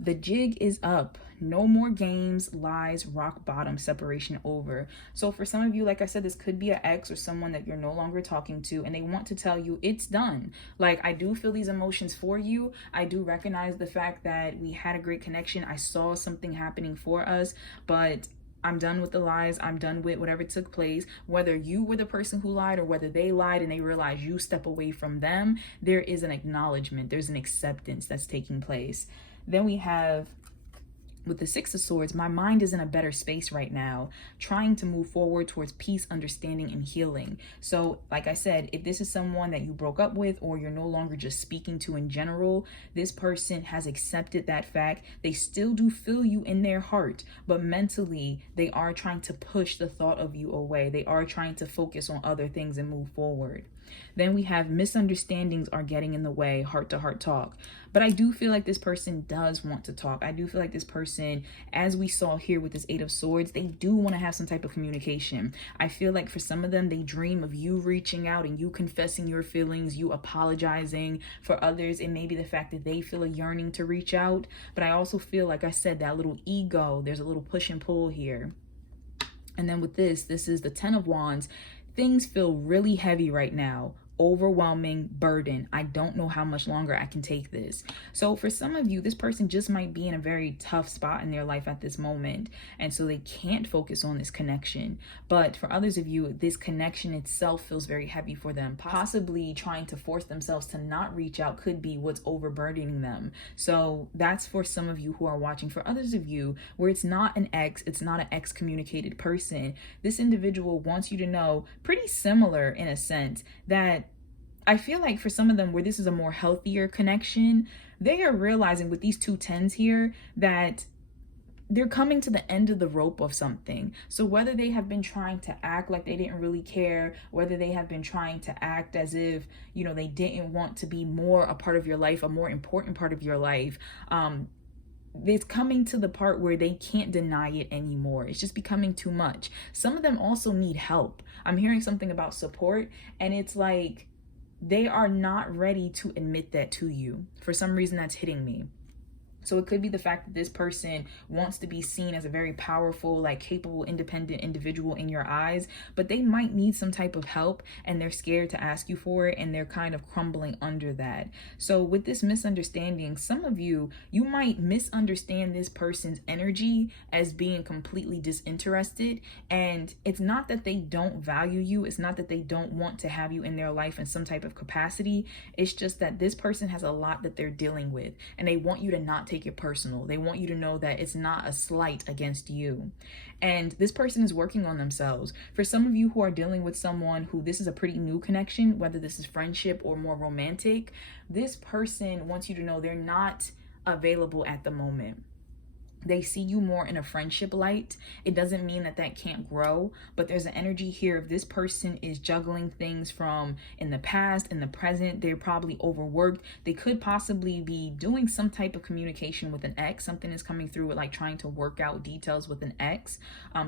The jig is up. No more games, lies, rock bottom, separation over. So for some of you, like I said, this could be an ex or someone that you're no longer talking to, and they want to tell you it's done. Like, I do feel these emotions for you. I do recognize the fact that we had a great connection. I saw something happening for us, but I'm done with the lies. I'm done with whatever took place. Whether you were the person who lied or whether they lied and they realize you step away from them, there is an acknowledgement. There's an acceptance that's taking place. Then we have, with the Six of Swords, my mind is in a better space right now, trying to move forward towards peace, understanding, and healing. So, like I said, if this is someone that you broke up with or you're no longer just speaking to in general, this person has accepted that fact. They still do feel you in their heart, but mentally, they are trying to push the thought of you away. They are trying to focus on other things and move forward. Then we have misunderstandings are getting in the way, heart-to-heart talk. But I do feel like this person does want to talk. I do feel like this person, as we saw here with this Eight of Swords, they do want to have some type of communication. I feel like for some of them, they dream of you reaching out and you confessing your feelings, you apologizing. For others, it may be the fact that they feel a yearning to reach out. But I also feel, like I said, that little ego, there's a little push and pull here. And then with this is the Ten of Wands. Things feel really heavy right now. Overwhelming burden. I don't know how much longer I can take this. So for some of you, this person just might be in a very tough spot in their life at this moment, and so they can't focus on this connection. But for others of you, this connection itself feels very heavy for them. Possibly trying to force themselves to not reach out could be what's overburdening them. So that's for some of you who are watching. For others of you, where it's not an ex, it's not an excommunicated person, this individual wants you to know, pretty similar in a sense, that I feel like for some of them where this is a more healthier connection, they are realizing with these two tens here that they're coming to the end of the rope of something. So whether they have been trying to act like they didn't really care, whether they have been trying to act as if, you know, they didn't want to be more a part of your life, a more important part of your life, it's coming to the part where they can't deny it anymore. It's just becoming too much. Some of them also need help. I'm hearing something about support, and it's like, they are not ready to admit that to you. For some reason, that's hitting me. So it could be the fact that this person wants to be seen as a very powerful, like capable, independent individual in your eyes, but they might need some type of help and they're scared to ask you for it and they're kind of crumbling under that. So with this misunderstanding, some of you might misunderstand this person's energy as being completely disinterested. And it's not that they don't value you. It's not that they don't want to have you in their life in some type of capacity. It's just that this person has a lot that they're dealing with and they want you to not take it personal. They want you to know that it's not a slight against you. And this person is working on themselves. For some of you who are dealing with someone who this is a pretty new connection, whether this is friendship or more romantic, this person wants you to know they're not available at the moment. They see you more in a friendship light. It doesn't mean that that can't grow, but there's an energy here of this person is juggling things from in the past, in the present. They're probably overworked. They could possibly be doing some type of communication with an ex. Something is coming through with like trying to work out details with an ex.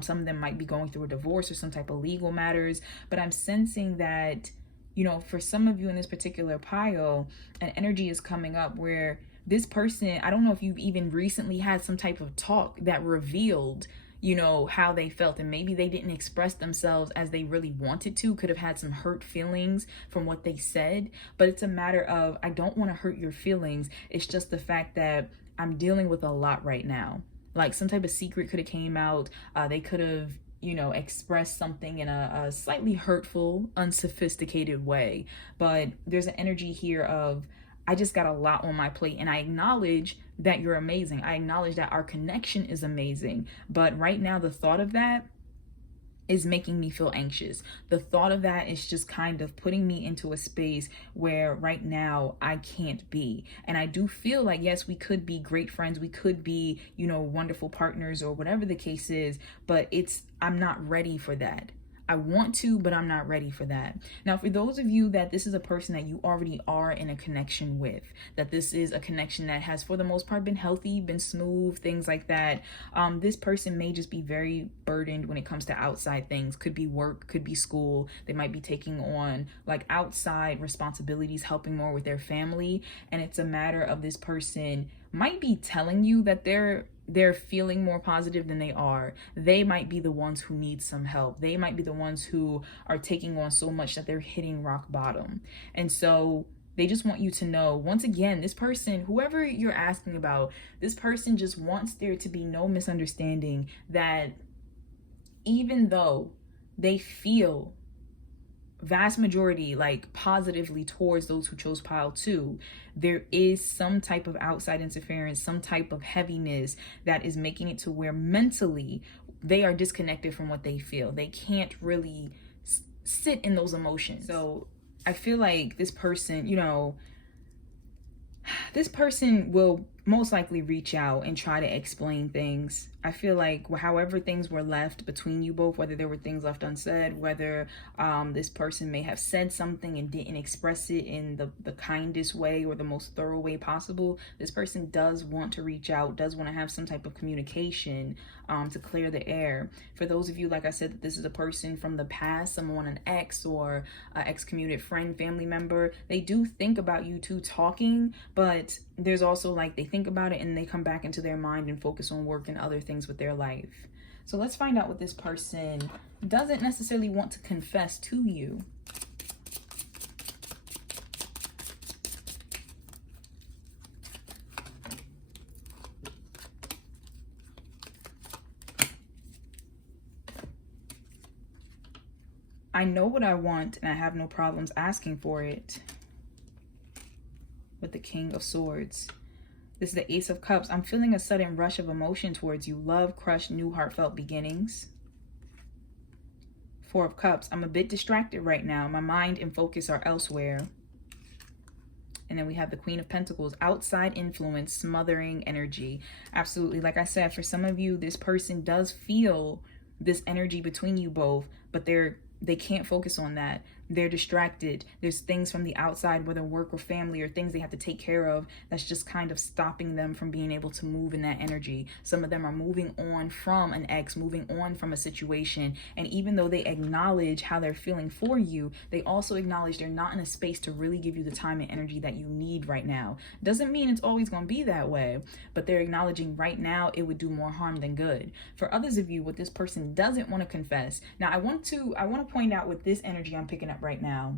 Some of them might be going through a divorce or some type of legal matters, but I'm sensing that, you know, for some of you in this particular pile, an energy is coming up where this person, I don't know if you've even recently had some type of talk that revealed, you know, how they felt, and maybe they didn't express themselves as they really wanted to, could have had some hurt feelings from what they said, but it's a matter of, I don't want to hurt your feelings. It's just the fact that I'm dealing with a lot right now. Like some type of secret could have came out. They could have, you know, express something in a slightly hurtful, unsophisticated way. But there's an energy here of, I just got a lot on my plate and I acknowledge that you're amazing. I acknowledge that our connection is amazing. But right now, the thought of that is making me feel anxious. The thought of that is just kind of putting me into a space where right now I can't be. And I do feel like, yes, we could be great friends. We could be, you know, wonderful partners or whatever the case is, but I'm not ready for that. I want to, but I'm not ready for that. Now, for those of you that this is a person that you already are in a connection with, that this is a connection that has, for the most part, been healthy, been smooth, things like that, this person may just be very burdened when it comes to outside things. Could be work, could be school. They might be taking on like outside responsibilities, helping more with their family. And it's a matter of this person might be telling you that they're feeling more positive than they are. They might be the ones who need some help. They might be the ones who are taking on so much that they're hitting rock bottom. And so they just want you to know, once again, this person, whoever you're asking about, this person just wants there to be no misunderstanding that even though they feel vast majority like positively towards those who chose pile 2, there is some type of outside interference, some type of heaviness that is making it to where mentally they are disconnected from what they feel. They can't really sit in those emotions. So I feel like this person, you know, this person will most likely reach out and try to explain things. I feel like however things were left between you both, whether there were things left unsaid, whether this person may have said something and didn't express it in the kindest way or the most thorough way possible, this person does want to reach out, does want to have some type of communication to clear the air. For those of you, like I said, that this is a person from the past, someone, an ex or an excommunicated friend, family member, they do think about you two talking, but there's also like they think about it and they come back into their mind and focus on work and other things with their life. So let's find out what this person doesn't necessarily want to confess to you. I know what I want and I have no problems asking for it. With the King of Swords. This is the Ace of Cups. I'm feeling a sudden rush of emotion towards you. Love, crush, new heartfelt beginnings. Four of Cups. I'm a bit distracted right now. My mind and focus are elsewhere. And then we have the Queen of Pentacles. Outside influence, smothering energy. Absolutely. Like I said, for some of you, this person does feel this energy between you both, but they can't focus on that. They're distracted. There's things from the outside, whether work or family or things they have to take care of, that's just kind of stopping them from being able to move in that energy. Some of them are moving on from an ex, moving on from a situation. And even though they acknowledge how they're feeling for you, they also acknowledge they're not in a space to really give you the time and energy that you need right now. Doesn't mean it's always going to be that way, but they're acknowledging right now it would do more harm than good. For others of you, what this person doesn't want to confess. Now, I want to point out with this energy I'm picking up right now.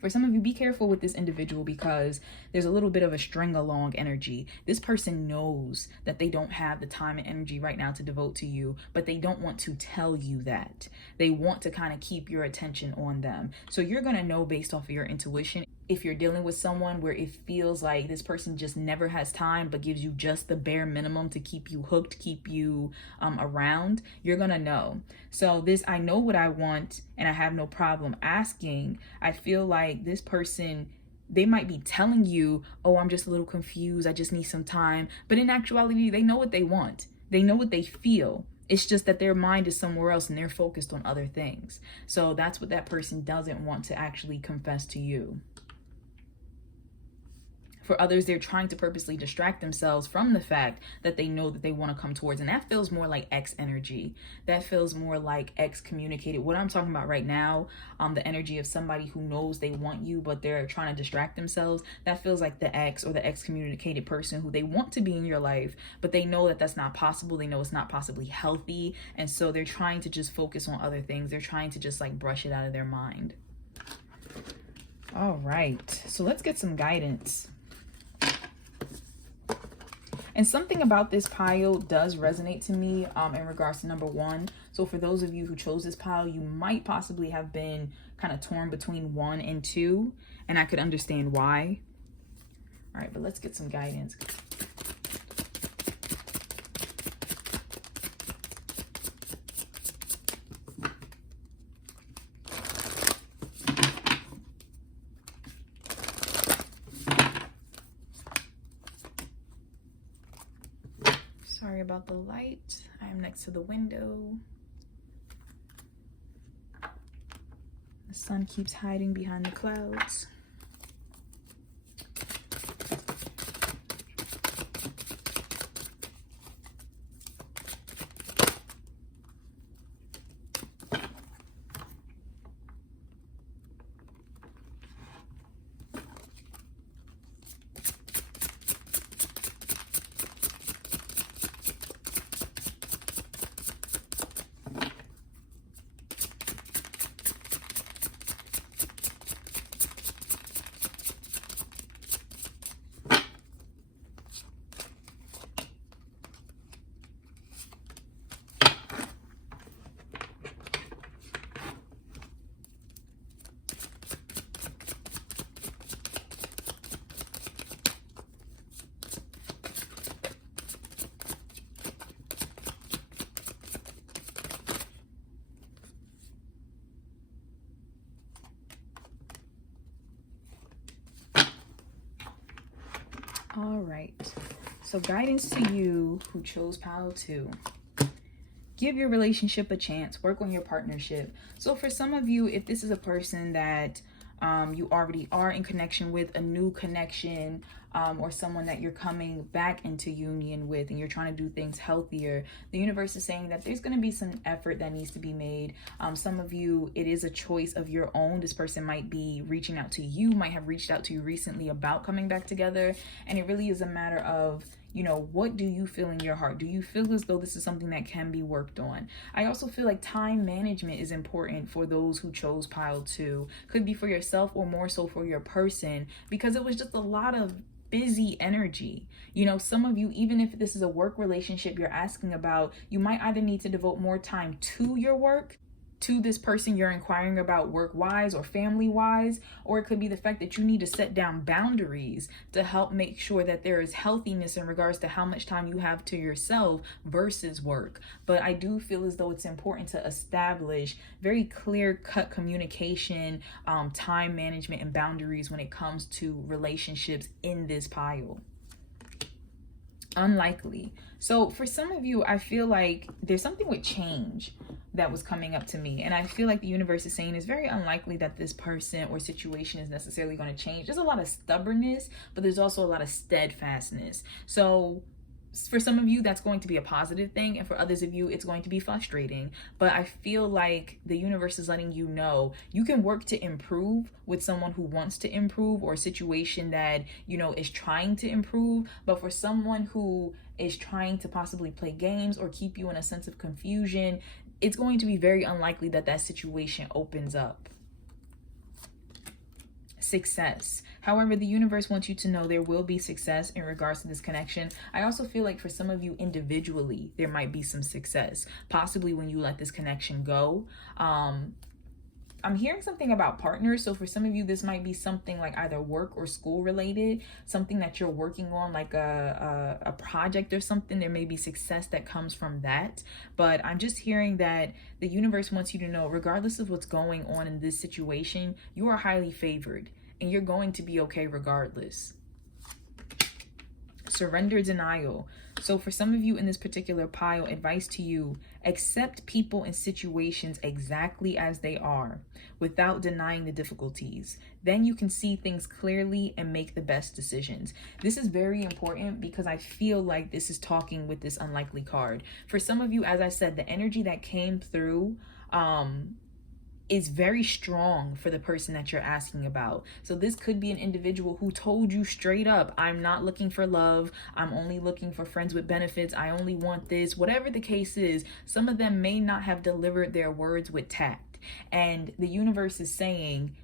For some of you, be careful with this individual because there's a little bit of a string along energy. This person knows that they don't have the time and energy right now to devote to you, but they don't want to tell you that. They want to kind of keep your attention on them. So you're going to know based off of your intuition. If you're dealing with someone where it feels like this person just never has time but gives you just the bare minimum to keep you hooked, keep you around, you're gonna know. So this, I know what I want and I have no problem asking. I feel like this person, they might be telling you, oh, I'm just a little confused, I just need some time. But in actuality, they know what they want. They know what they feel. It's just that their mind is somewhere else and they're focused on other things. So that's what that person doesn't want to actually confess to you. For others, they're trying to purposely distract themselves from the fact that they know that they want to come towards. And that feels more like ex energy. That feels more like ex communicated. What I'm talking about right now, the energy of somebody who knows they want you, but they're trying to distract themselves. That feels like the ex or the ex communicated person who they want to be in your life, but they know that that's not possible. They know it's not possibly healthy. And so they're trying to just focus on other things. They're trying to just like brush it out of their mind. All right. So let's get some guidance. And something about this pile does resonate to me in regards to number one. So for those of you who chose this pile, you might possibly have been kind of torn between 1 and 2. And I could understand why. All right, but let's get some guidance. Sorry about the light. I am next to the window. The sun keeps hiding behind the clouds. All right, so guidance to you who chose pile 2. Give your relationship a chance. Work on your partnership. So for some of you, if this is a person that you already are in connection with, a new connection, or someone that you're coming back into union with and you're trying to do things healthier, the universe is saying that there's going to be some effort that needs to be made. Some of you, it is a choice of your own. This person might be reaching out to you, might have reached out to you recently about coming back together. And it really is a matter of, you know, what do you feel in your heart? Do you feel as though this is something that can be worked on? I also feel like time management is important for those who chose pile 2. Could be for yourself or more so for your person, because it was just a lot of busy energy. You know, some of you, even if this is a work relationship you're asking about, you might either need to devote more time to your work, to this person you're inquiring about work-wise or family-wise, or it could be the fact that you need to set down boundaries to help make sure that there is healthiness in regards to how much time you have to yourself versus work. But I do feel as though it's important to establish very clear-cut communication, time management, and boundaries when it comes to relationships in this pile. Unlikely. So for some of you, I feel like there's something with change. that was coming up to me. And I feel like the universe is saying it's very unlikely that this person or situation is necessarily going to change. There's a lot of stubbornness, but there's also a lot of steadfastness. So for some of you, that's going to be a positive thing. And for others of you, it's going to be frustrating. But I feel like the universe is letting you know you can work to improve with someone who wants to improve, or a situation that, you know, is trying to improve. But for someone who is trying to possibly play games or keep you in a sense of confusion, it's going to be very unlikely that that situation opens up. Success. However, the universe wants you to know there will be success in regards to this connection. I also feel like for some of you individually, there might be some success, possibly when you let this connection go. I'm hearing something about partners. So for some of you, this might be something like either work or school related, something that you're working on, like a project or something. There may be success that comes from that. But I'm just hearing that the universe wants you to know, regardless of what's going on in this situation, you are highly favored and you're going to be okay regardless. Surrender, denial. So for some of you in this particular pile, advice to you: accept people and situations exactly as they are without denying the difficulties. Then you can see things clearly and make the best decisions. This is very important because I feel like this is talking with this unlikely card. For some of you, as I said, the energy that came through is very strong for the person that you're asking about. So this could be an individual who told you straight up, I'm not looking for love. I'm only looking for friends with benefits. I only want this. Whatever the case is, some of them may not have delivered their words with tact. And the universe is saying,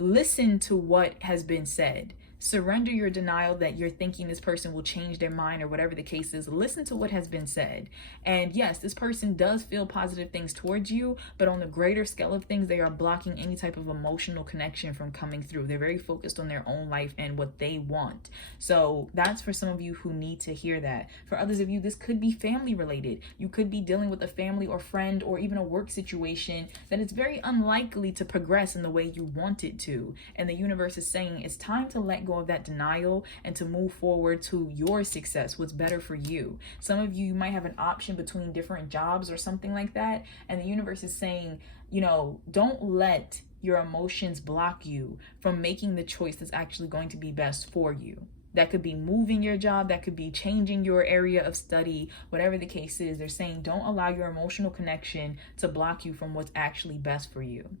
listen to what has been said. Surrender your denial that you're thinking this person will change their mind or whatever the case is. Listen to what has been said. And yes, this person does feel positive things towards you, but on the greater scale of things, they are blocking any type of emotional connection from coming through. They're very focused on their own life and what they want. So that's for some of you who need to hear that. For others of you, this could be family related. You could be dealing with a family or friend or even a work situation that is very unlikely to progress in the way you want it to. And the universe is saying it's time to let go of that denial and to move forward to your success, what's better for you. Some of you might have an option between different jobs or something like that, and the universe is saying, you know, don't let your emotions block you from making the choice that's actually going to be best for you. That could be moving your job, that could be changing your area of study, whatever the case is. They're saying don't allow your emotional connection to block you from what's actually best for you.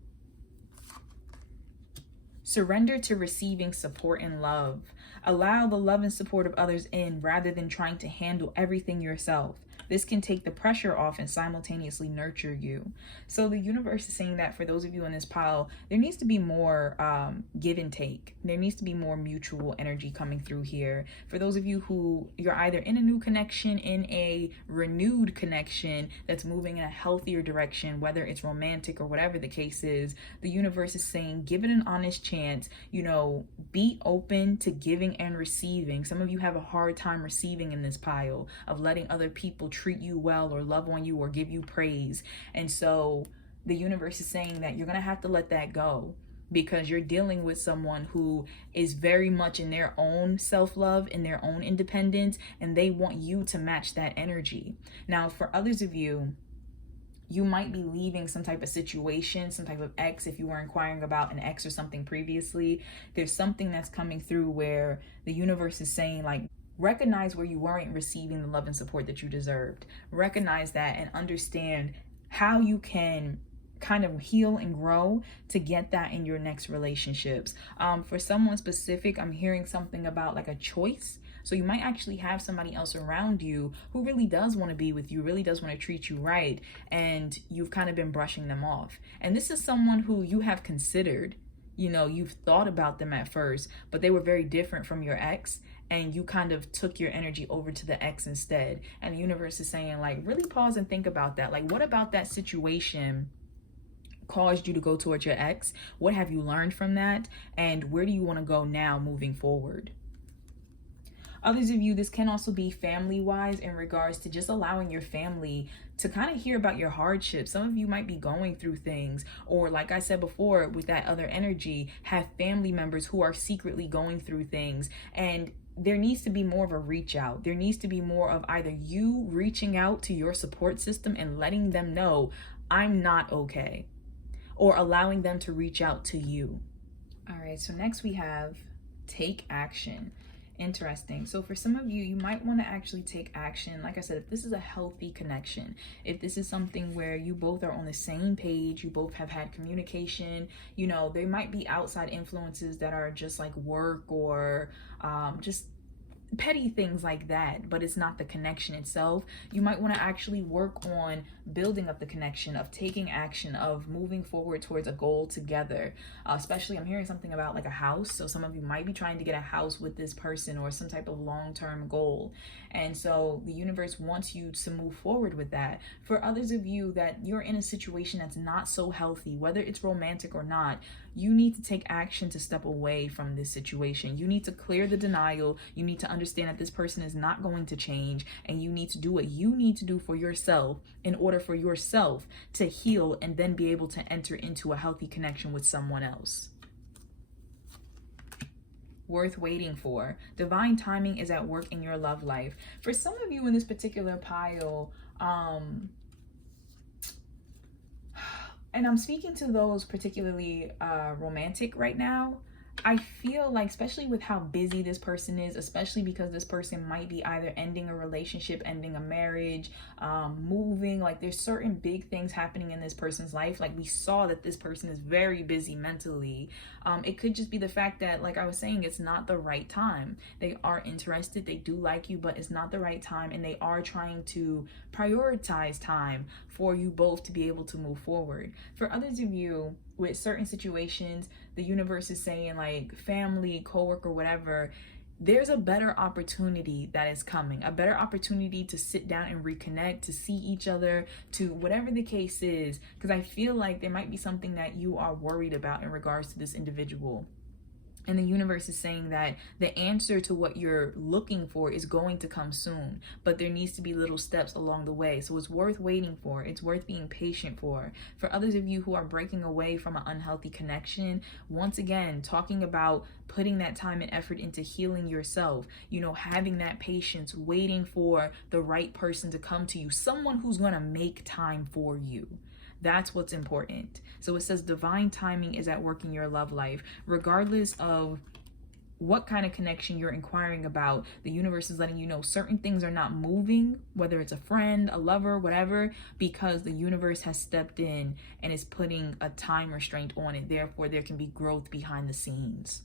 Surrender to receiving support and love. Allow the love and support of others in rather than trying to handle everything yourself. This can take the pressure off and simultaneously nurture you. So the universe is saying that for those of you in this pile, there needs to be more give and take. There needs to be more mutual energy coming through here. For those of you who you're either in a new connection, in a renewed connection that's moving in a healthier direction, whether it's romantic or whatever the case is, the universe is saying give it an honest chance. You know, be open to giving and receiving. Some of you have a hard time receiving in this pile of letting other people treat you well or love on you or give you praise. And so the universe is saying that you're going to have to let that go, because you're dealing with someone who is very much in their own self-love, in their own independence, and they want you to match that energy. Now, for others of you, you might be leaving some type of situation, some type of ex. If you were inquiring about an ex or something previously, there's something that's coming through where the universe is saying, like, recognize where you weren't receiving the love and support that you deserved. Recognize that and understand how you can kind of heal and grow to get that in your next relationships. For someone specific, I'm hearing something about like a choice. So you might actually have somebody else around you who really does want to be with you, really does want to treat you right, and you've kind of been brushing them off. And this is someone who you have considered. You know, you've thought about them at first, but they were very different from your ex, and you kind of took your energy over to the ex instead. And the universe is saying, like, really pause and think about that. Like, what about that situation caused you to go towards your ex? What have you learned from that? And where do you want to go now moving forward? Others of you, this can also be family-wise in regards to just allowing your family to kind of hear about your hardships. Some of you might be going through things, or like I said before, with that other energy, have family members who are secretly going through things. And there needs to be more of a reach out. There needs to be more of either you reaching out to your support system and letting them know, I'm not okay, or allowing them to reach out to you. All right, so next we have take action. Interesting. So for some of you, you might want to actually take action. Like I said, if this is a healthy connection, if this is something where you both are on the same page, you both have had communication, you know, there might be outside influences that are just like work or just petty things like that, but it's not the connection itself. You might want to actually work on building up the connection, of taking action, of moving forward towards a goal together. Especially, I'm hearing something about like a house. So some of you might be trying to get a house with this person, or some type of long-term goal. And so the universe wants you to move forward with that. For others of you that you're in a situation that's not so healthy, whether it's romantic or not, you need to take action to step away from this situation. You need to clear the denial. You need to understand that this person is not going to change, and you need to do what you need to do for yourself in order for yourself to heal and then be able to enter into a healthy connection with someone else. Worth waiting for. Divine timing is at work in your love life. For some of you in this particular pile, and I'm speaking to those particularly romantic right now, I feel like, especially with how busy this person is, especially because this person might be either ending a relationship, ending a marriage, moving, like there's certain big things happening in this person's life. Like we saw that this person is very busy mentally. It could just be the fact that, like I was saying, it's not the right time. They are interested, they do like you, but it's not the right time, and they are trying to prioritize time for you both to be able to move forward. For others of you, with certain situations, the universe is saying, like family, coworker, whatever, there's a better opportunity that is coming, a better opportunity to sit down and reconnect, to see each other, to whatever the case is, because I feel like there might be something that you are worried about in regards to this individual. And the universe is saying that the answer to what you're looking for is going to come soon, but there needs to be little steps along the way. So it's worth waiting for. It's worth being patient for. For others of you who are breaking away from an unhealthy connection, once again, talking about putting that time and effort into healing yourself, you know, having that patience, waiting for the right person to come to you, someone who's going to make time for you. That's what's important. So it says divine timing is at work in your love life. Regardless of what kind of connection you're inquiring about, the universe is letting you know certain things are not moving, whether it's a friend, a lover, whatever, because the universe has stepped in and is putting a time restraint on it. Therefore, there can be growth behind the scenes.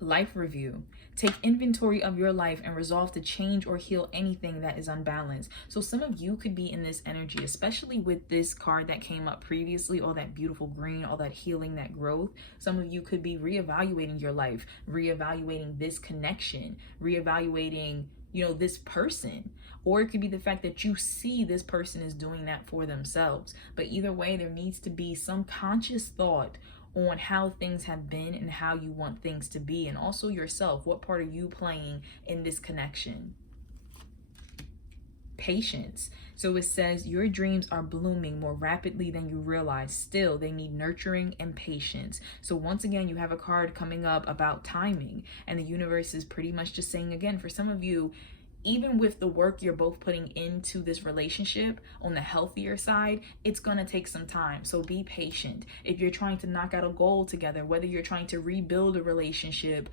Life review. Take inventory of your life and resolve to change or heal anything that is unbalanced. So some of you could be in this energy, especially with this card that came up previously, all that beautiful green, all that healing, that growth. Some of you could be reevaluating your life, reevaluating this connection, reevaluating, you know, this person. Or it could be the fact that you see this person is doing that for themselves. But either way, there needs to be some conscious thought on how things have been and how you want things to be, and also yourself. What part are you playing in this connection? Patience. So it says your dreams are blooming more rapidly than you realize. Still, they need nurturing and patience. So once again, you have a card coming up about timing, and the universe is pretty much just saying, again, for some of you, even with the work you're both putting into this relationship on the healthier side, it's gonna take some time. So be patient. If you're trying to knock out a goal together, whether you're trying to rebuild a relationship,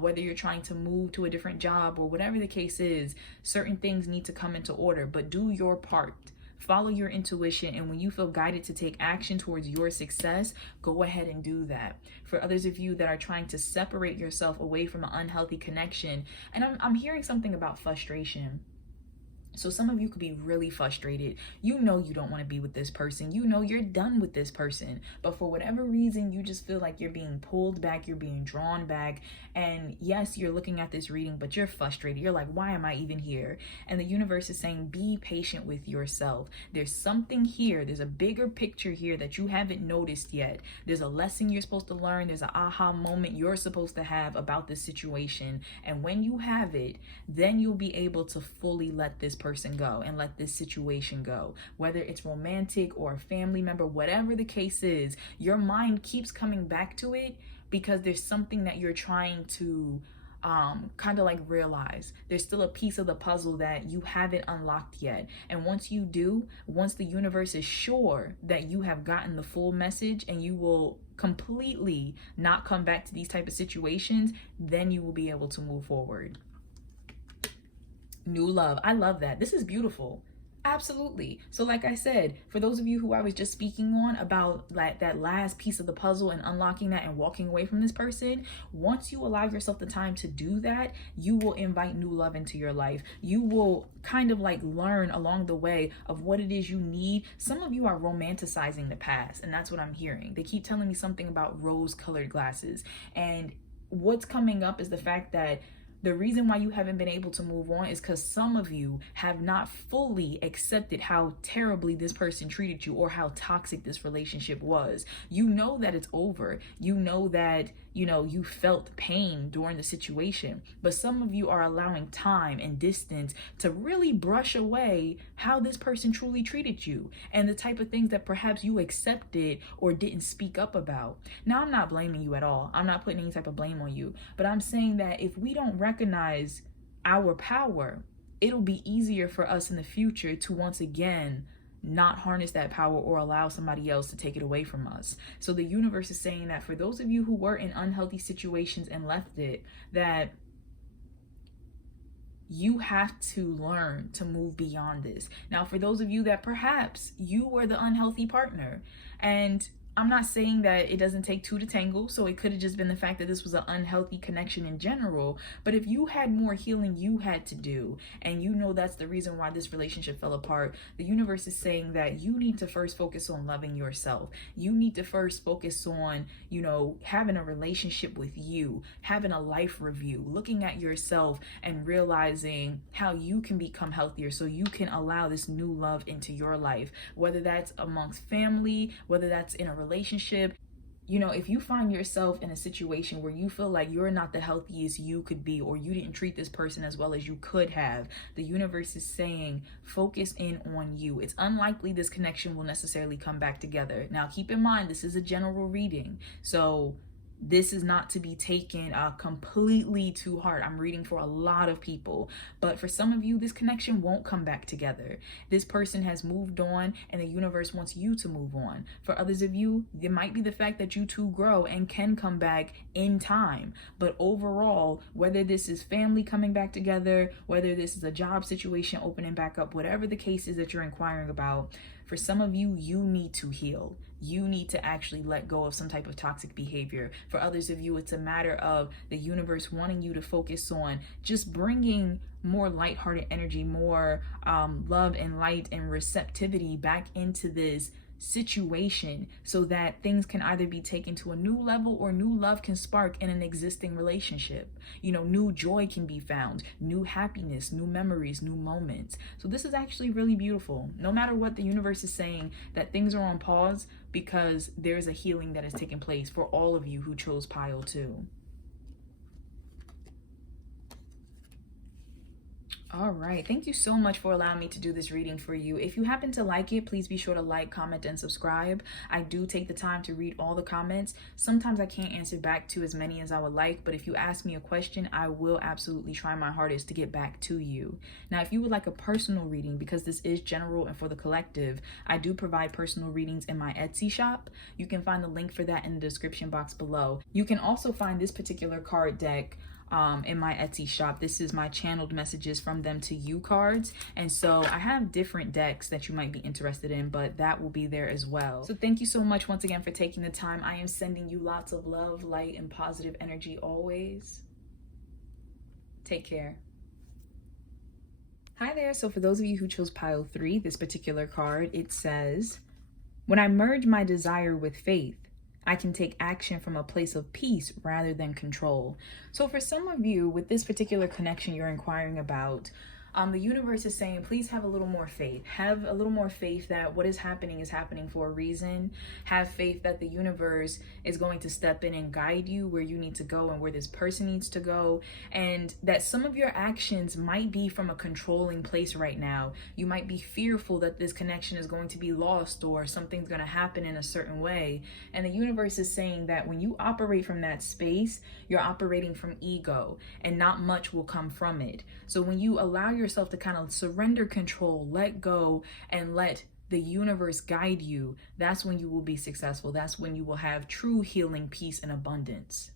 whether you're trying to move to a different job, or whatever the case is, certain things need to come into order, but do your part. Follow your intuition, and when you feel guided to take action towards your success, go ahead and do that. For others of you that are trying to separate yourself away from an unhealthy connection, and I'm hearing something about frustration. So some of you could be really frustrated. You know you don't want to be with this person. You know you're done with this person. But for whatever reason, you just feel like you're being pulled back. You're being drawn back. And yes, you're looking at this reading, but you're frustrated. You're like, why am I even here? And the universe is saying, be patient with yourself. There's something here. There's a bigger picture here that you haven't noticed yet. There's a lesson you're supposed to learn. There's an aha moment you're supposed to have about this situation. And when you have it, then you'll be able to fully let this person go and let this situation go. Whether it's romantic or a family member, whatever the case is, your mind keeps coming back to it because there's something that you're trying to kind of like realize there's still a piece of the puzzle that you haven't unlocked yet. And once you do, once the universe is sure that you have gotten the full message and you will completely not come back to these type of situations, then you will be able to move forward. New love. I love that. This is beautiful. Absolutely. So like I said, for those of you who I was just speaking on about like that last piece of the puzzle and unlocking that and walking away from this person, once you allow yourself the time to do that, you will invite new love into your life. You will kind of like learn along the way of what it is you need. Some of you are romanticizing the past, and that's what I'm hearing. They keep telling me something about rose-colored glasses, and what's coming up is the fact that the reason why you haven't been able to move on is because some of you have not fully accepted how terribly this person treated you or how toxic this relationship was. You know that it's over. You know that, you felt pain during the situation, but some of you are allowing time and distance to really brush away how this person truly treated you and the type of things that perhaps you accepted or didn't speak up about. Now, I'm not blaming you at all. I'm not putting any type of blame on you, but I'm saying that if we don't recognize our power, it'll be easier for us in the future to once again not harness that power or allow somebody else to take it away from us. So the universe is saying that for those of you who were in unhealthy situations and left it, that you have to learn to move beyond this. Now, for those of you that perhaps you were the unhealthy partner, and I'm not saying that it doesn't take two to tangle, so it could have just been the fact that this was an unhealthy connection in general, but if you had more healing you had to do, and that's the reason why this relationship fell apart, the universe is saying that you need to first focus on loving yourself. You need to first focus on, having a relationship with you, having a life review, looking at yourself and realizing how you can become healthier so you can allow this new love into your life, whether that's amongst family, whether that's in a relationship. If you find yourself in a situation where you feel like you're not the healthiest you could be, or you didn't treat this person as well as you could have, the universe is saying focus in on you. It's unlikely this connection will necessarily come back together. Now, keep in mind, this is a general reading, so this is not to be taken completely to heart. I'm reading for a lot of people, but for some of you, this connection won't come back together. This person has moved on and the universe wants you to move on. For others of you, it might be the fact that you two grow and can come back in time. But overall, whether this is family coming back together, whether this is a job situation opening back up, whatever the case is that you're inquiring about, for some of you, you need to heal. You need to actually let go of some type of toxic behavior. For others of you, it's a matter of the universe wanting you to focus on just bringing more lighthearted energy, more love and light and receptivity back into this situation so that things can either be taken to a new level or new love can spark in an existing relationship. New joy can be found, new happiness, new memories, new moments. So this is actually really beautiful. No matter what, the universe is saying that things are on pause because there's a healing that has taken place for all of you who chose pile 2. All right. Thank you so much for allowing me to do this reading for you. If you happen to like it, please be sure to like, comment, and subscribe. I do take the time to read all the comments. Sometimes I can't answer back to as many as I would like, but if you ask me a question, I will absolutely try my hardest to get back to you. Now, if you would like a personal reading, because this is general and for the collective, I do provide personal readings in my Etsy shop. You can find the link for that in the description box below. You can also find this particular card deck in my Etsy shop. This is my channeled messages from them to you cards, and so I have different decks that you might be interested in, but that will be there as well. So thank you so much once again for taking the time. I am sending you lots of love, light, and positive energy always. Take care. Hi there. So for those of you who chose pile 3, this particular card, it says, when I merge my desire with faith, I can take action from a place of peace rather than control. So for some of you, with this particular connection you're inquiring about, The universe is saying, please have a little more faith. Have a little more faith that what is happening for a reason. Have faith that the universe is going to step in and guide you where you need to go and where this person needs to go. And that some of your actions might be from a controlling place right now. You might be fearful that this connection is going to be lost or something's going to happen in a certain way. And the universe is saying that when you operate from that space, you're operating from ego and not much will come from it. So when you allow yourself to kind of surrender control, let go, and let the universe guide you, that's when you will be successful. That's when you will have true healing, peace, and abundance.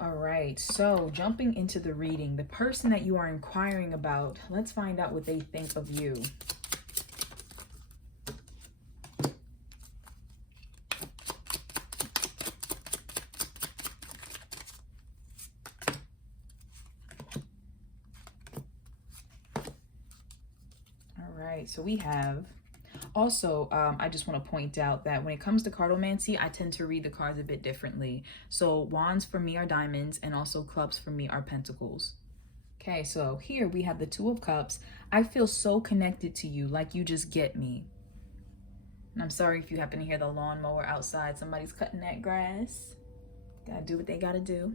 All right, so jumping into the reading, the person that you are inquiring about, let's find out what they think of you. So we have also, I just want to point out that when it comes to cardomancy, I tend to read the cards a bit differently. So wands for me are diamonds, and also clubs for me are pentacles. Okay, so here we have the Two of Cups. I feel so connected to you, like you just get me. And I'm sorry if you happen to hear the lawnmower outside. Somebody's cutting that grass. Gotta do what they gotta do.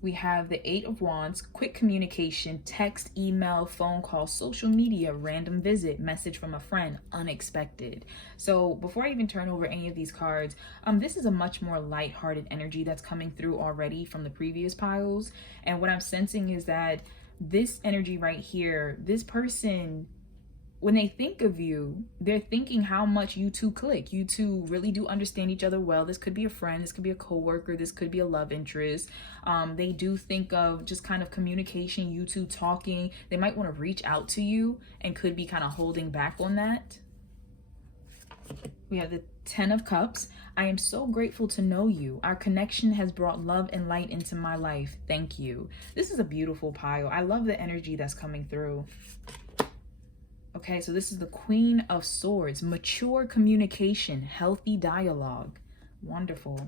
We have the Eight of Wands, quick communication, text, email, phone call, social media, random visit, message from a friend, unexpected. So before I even turn over any of these cards, this is a much more lighthearted energy that's coming through already from the previous piles. And what I'm sensing is that this energy right here, this person, when they think of you, they're thinking how much you two click. You two really do understand each other well. This could be a friend, this could be a coworker, this could be a love interest. They do think of just kind of communication, you two talking. They might want to reach out to you and could be kind of holding back on that. We have the Ten of Cups. I am so grateful to know you. Our connection has brought love and light into my life. Thank you. This is a beautiful pile. I love the energy that's coming through. Okay, so this is the Queen of Swords, mature communication, healthy dialogue. Wonderful.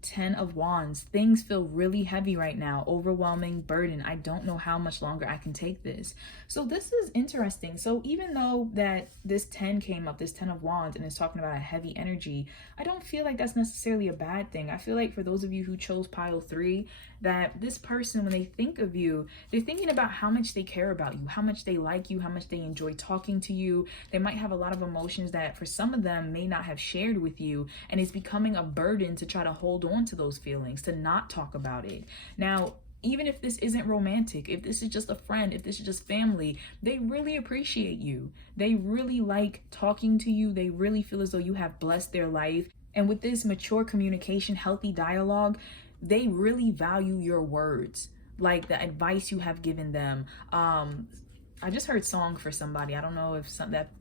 Ten of Wands, things feel really heavy right now, overwhelming burden. I don't know how much longer I can take this. So this is interesting. So even though that this 10 came up, this 10 of Wands, and it's talking about a heavy energy, I don't feel like that's necessarily a bad thing. I feel like for those of you who chose pile 3, that this person, when they think of you, they're thinking about how much they care about you, how much they like you, how much they enjoy talking to you. They might have a lot of emotions that for some of them may not have shared with you, and it's becoming a burden to try to hold on to those feelings, to not talk about it. Now, even if this isn't romantic, if this is just a friend, if this is just family, they really appreciate you. They really like talking to you. They really feel as though you have blessed their life. And with this mature communication, healthy dialogue, they really value your words, like the advice you have given them. I just heard song for somebody. I don't know if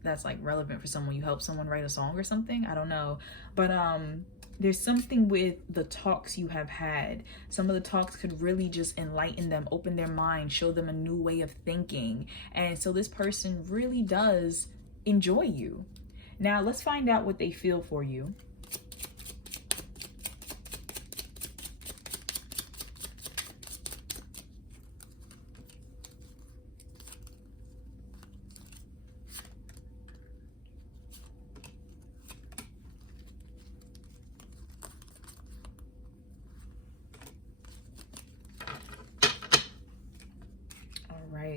that's like relevant for someone. You help someone write a song or something. I don't know. But there's something with the talks you have had. Some of the talks could really just enlighten them, open their mind, show them a new way of thinking. And so this person really does enjoy you. Now let's find out what they feel for you.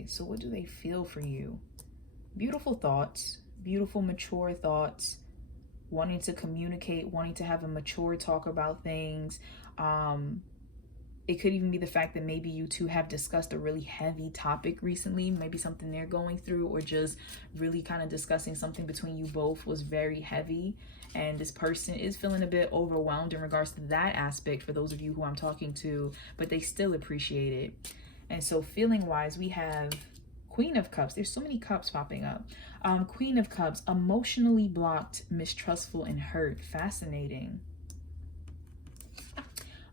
So what do they feel for you? Beautiful thoughts, beautiful mature thoughts, wanting to communicate, wanting to have a mature talk about things. It could even be the fact that maybe you two have discussed a really heavy topic recently, maybe something they're going through, or just really kind of discussing something between you both was very heavy, and this person is feeling a bit overwhelmed in regards to that aspect for those of you who I'm talking to, but they still appreciate it. And so feeling wise, we have Queen of Cups. There's so many cups popping up. Queen of Cups, emotionally blocked, mistrustful, and hurt. Fascinating.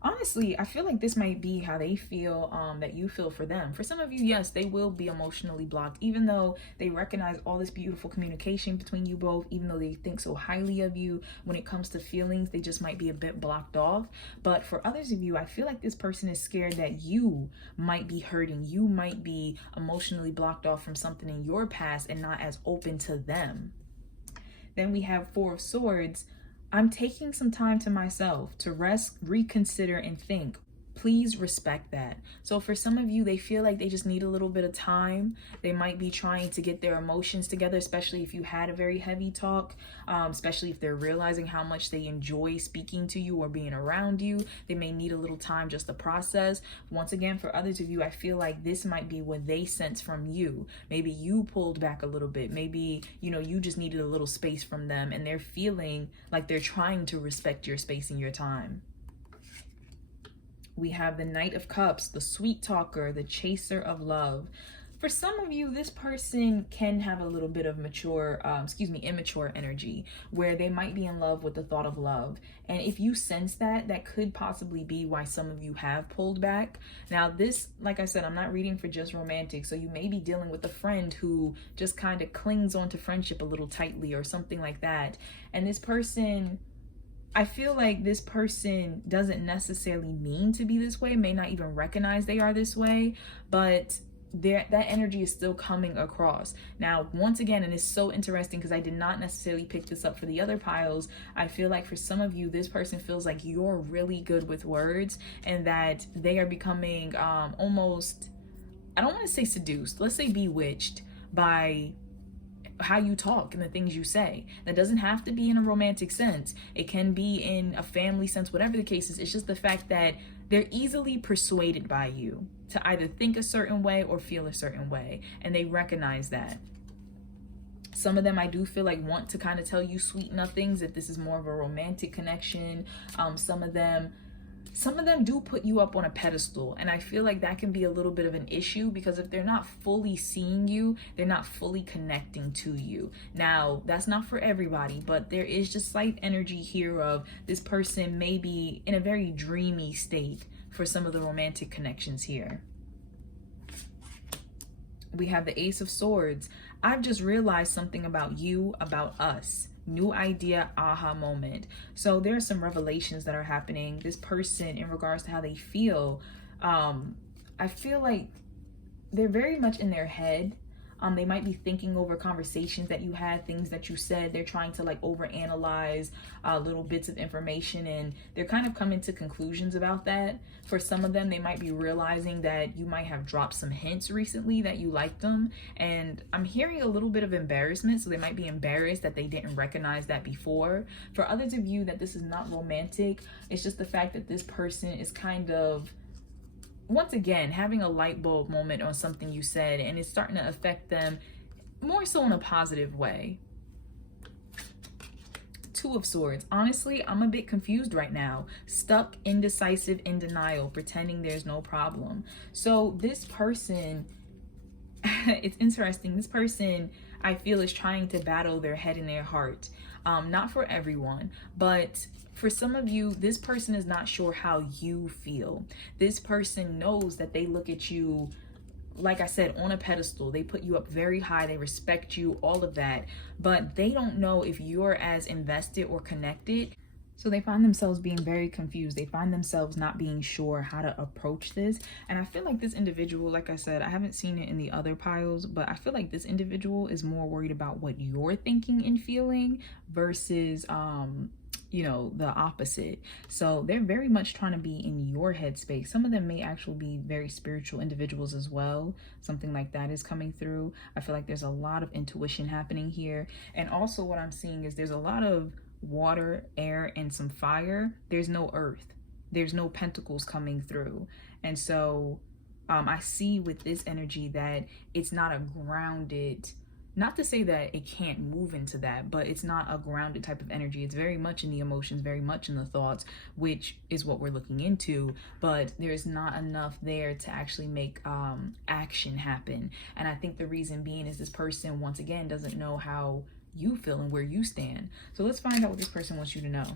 Honestly, I feel like this might be how they feel, that you feel for them. For some of you, yes, they will be emotionally blocked, even though they recognize all this beautiful communication between you both, even though they think so highly of you. When it comes to feelings, they just might be a bit blocked off. But for others of you, I feel like this person is scared that you might be hurting. You might be emotionally blocked off from something in your past and not as open to them. Then we have Four of Swords. I'm taking some time to myself to rest, reconsider, and think. Please respect that. So for some of you, they feel like they just need a little bit of time. They might be trying to get their emotions together, especially if you had a very heavy talk, especially if they're realizing how much they enjoy speaking to you or being around you. They may need a little time just to process. Once again, for others of you, I feel like this might be what they sense from you. Maybe you pulled back a little bit. Maybe, you just needed a little space from them, and they're feeling like they're trying to respect your space and your time. We have the Knight of Cups, the sweet talker, the chaser of love. For some of you, this person can have a little bit of immature energy, where they might be in love with the thought of love. And if you sense that, that could possibly be why some of you have pulled back. Now this, like I said, I'm not reading for just romantic. So you may be dealing with a friend who just kind of clings onto friendship a little tightly or something like that. And this person, I feel like this person doesn't necessarily mean to be this way, may not even recognize they are this way, but that energy is still coming across. Now, once again, and it's so interesting because I did not necessarily pick this up for the other piles. I feel like for some of you, this person feels like you're really good with words and that they are becoming almost, I don't want to say seduced, let's say bewitched by how you talk and the things you say. That doesn't have to be in a romantic sense. It can be in a family sense, whatever the case is. It's just the fact that they're easily persuaded by you to either think a certain way or feel a certain way, and they recognize that. Some of them I do feel like want to kind of tell you sweet nothings if this is more of a romantic connection. Some of them do put you up on a pedestal, and I feel like that can be a little bit of an issue because if they're not fully seeing you, they're not fully connecting to you. Now, that's not for everybody, but there is just slight energy here of this person may be in a very dreamy state for some of the romantic connections here. We have the Ace of Swords. I've just realized something about you, about us. New idea, aha moment. So there are some revelations that are happening. This person, in regards to how they feel, I feel like they're very much in their head. They might be thinking over conversations that you had, things that you said. They're trying to like overanalyze little bits of information, and they're kind of coming to conclusions about that. For some of them, they might be realizing that you might have dropped some hints recently that you liked them. And I'm hearing a little bit of embarrassment. So they might be embarrassed that they didn't recognize that before. For others of you that this is not romantic, it's just the fact that this person is kind of, once again, having a light bulb moment on something you said, and it's starting to affect them more so in a positive way. Two of Swords. Honestly, I'm a bit confused right now. Stuck, indecisive, in denial, pretending there's no problem. So this person, it's interesting. This person, I feel, is trying to battle their head and their heart. Not for everyone, but for some of you, this person is not sure how you feel. This person knows that they look at you, like I said, on a pedestal. They put you up very high. They respect you, all of that. But they don't know if you're as invested or connected. So they find themselves being very confused. They find themselves not being sure how to approach this. And I feel like this individual, like I said, I haven't seen it in the other piles, but I feel like this individual is more worried about what you're thinking and feeling versus, the opposite. So they're very much trying to be in your headspace. Some of them may actually be very spiritual individuals as well. Something like that is coming through. I feel like there's a lot of intuition happening here. And also what I'm seeing is there's a lot of water, air, and some fire. There's no earth. There's no pentacles coming through. And so I see with this energy that it's not a grounded, not to say that it can't move into that, but it's not a grounded type of energy. It's very much in the emotions, very much in the thoughts, which is what we're looking into, but there's not enough there to actually make action happen. And I think the reason being is this person, once again, doesn't know how you feel and where you stand. So let's find out what this person wants you to know.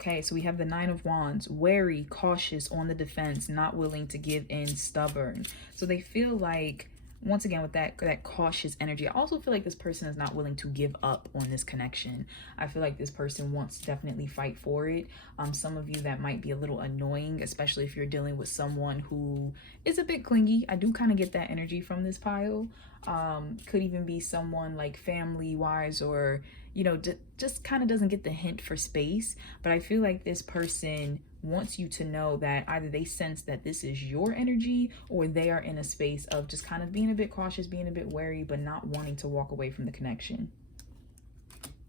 Okay, so we have the Nine of Wands, wary, cautious, on the defense, not willing to give in, stubborn. So they feel like, once again, with that cautious energy, I also feel like this person is not willing to give up on this connection. I feel like this person wants to definitely fight for it. Some of you, that might be a little annoying, especially if you're dealing with someone who is a bit clingy. I do kind of get that energy from this pile. Could even be someone like family wise, or you know, just kind of doesn't get the hint for space. But I feel like this person wants you to know that either they sense that this is your energy, or they are in a space of just kind of being a bit cautious, being a bit wary, but not wanting to walk away from the connection.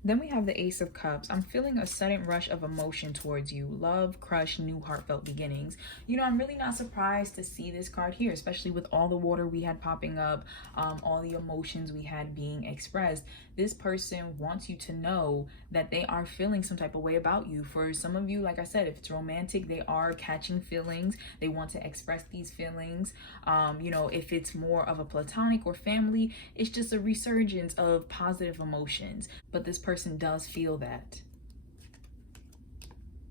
Then we have the Ace of Cups. I'm feeling a sudden rush of emotion towards you. Love, crush, new heartfelt beginnings. You know, I'm really not surprised to see this card here, especially with all the water we had popping up, all the emotions we had being expressed. This person wants you to know that they are feeling some type of way about you. For some of you, like I said, if it's romantic, they are catching feelings. They want to express these feelings. You know, if it's more of a platonic or family, it's just a resurgence of positive emotions. But this person does feel that.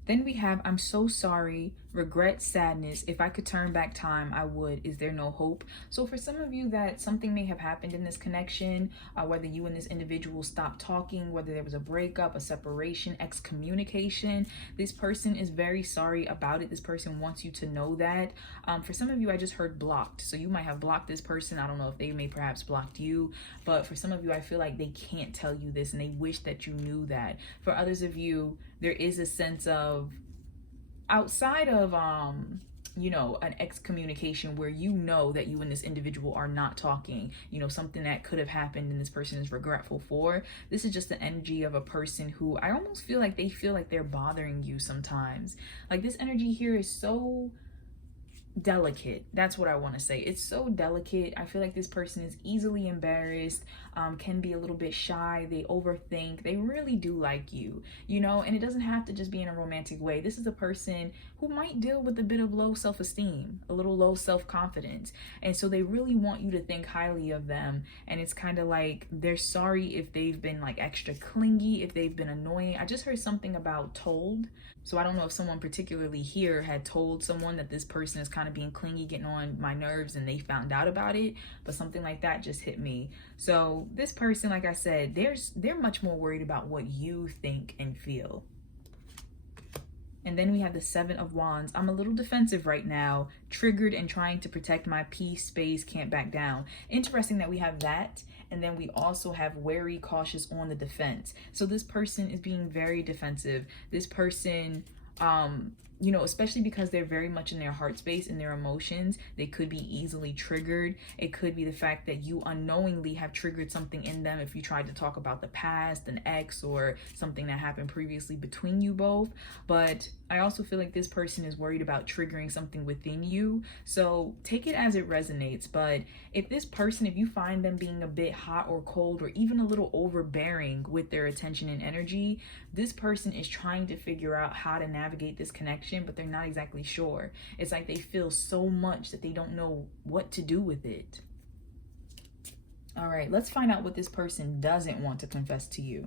Then we have, I'm so sorry, regret, sadness. If I could turn back time, I would. Is there no hope? So for some of you, that something may have happened in this connection, whether you and this individual stopped talking, whether there was a breakup, a separation, excommunication. This person is very sorry about it. This person wants you to know that. For some of you, I just heard blocked. So you might have blocked this person. I don't know if they may perhaps blocked you, but for some of you, I feel like they can't tell you this and they wish that you knew that. For others of you, there is a sense of, outside of you know, an excommunication where you know that you and this individual are not talking, you know, something that could have happened and this person is regretful for. This is just the energy of a person who I almost feel like they feel like they're bothering you sometimes. Like, this energy here is so delicate. That's what I want to say. It's so delicate. I feel like this person is easily embarrassed, can be a little bit shy, they overthink, they really do like you, you know, and it doesn't have to just be in a romantic way. This is a person who might deal with a bit of low self-esteem, a little low self-confidence, and so they really want you to think highly of them. And it's kind of like they're sorry if they've been like extra clingy, if they've been annoying. I just heard something about told. So I don't know if someone particularly here had told someone that this person is kind of being clingy, getting on my nerves, and they found out about it, but something like that just hit me. So this person, like I said, they're much more worried about what you think and feel. And then we have the Seven of Wands. I'm a little defensive right now, triggered and trying to protect my peace, space, can't back down. Interesting that we have that. And then we also have wary, cautious, on the defense. So this person is being very defensive. This person, you know, especially because they're very much in their heart space and their emotions, they could be easily triggered. It could be the fact that you unknowingly have triggered something in them if you tried to talk about the past, an ex, or something that happened previously between you both. But I also feel like this person is worried about triggering something within you. So take it as it resonates. But if this person, if you find them being a bit hot or cold, or even a little overbearing with their attention and energy, this person is trying to figure out how to navigate this connection, but they're not exactly sure. It's like they feel so much that they don't know what to do with it. All right, let's find out what this person doesn't want to confess to you.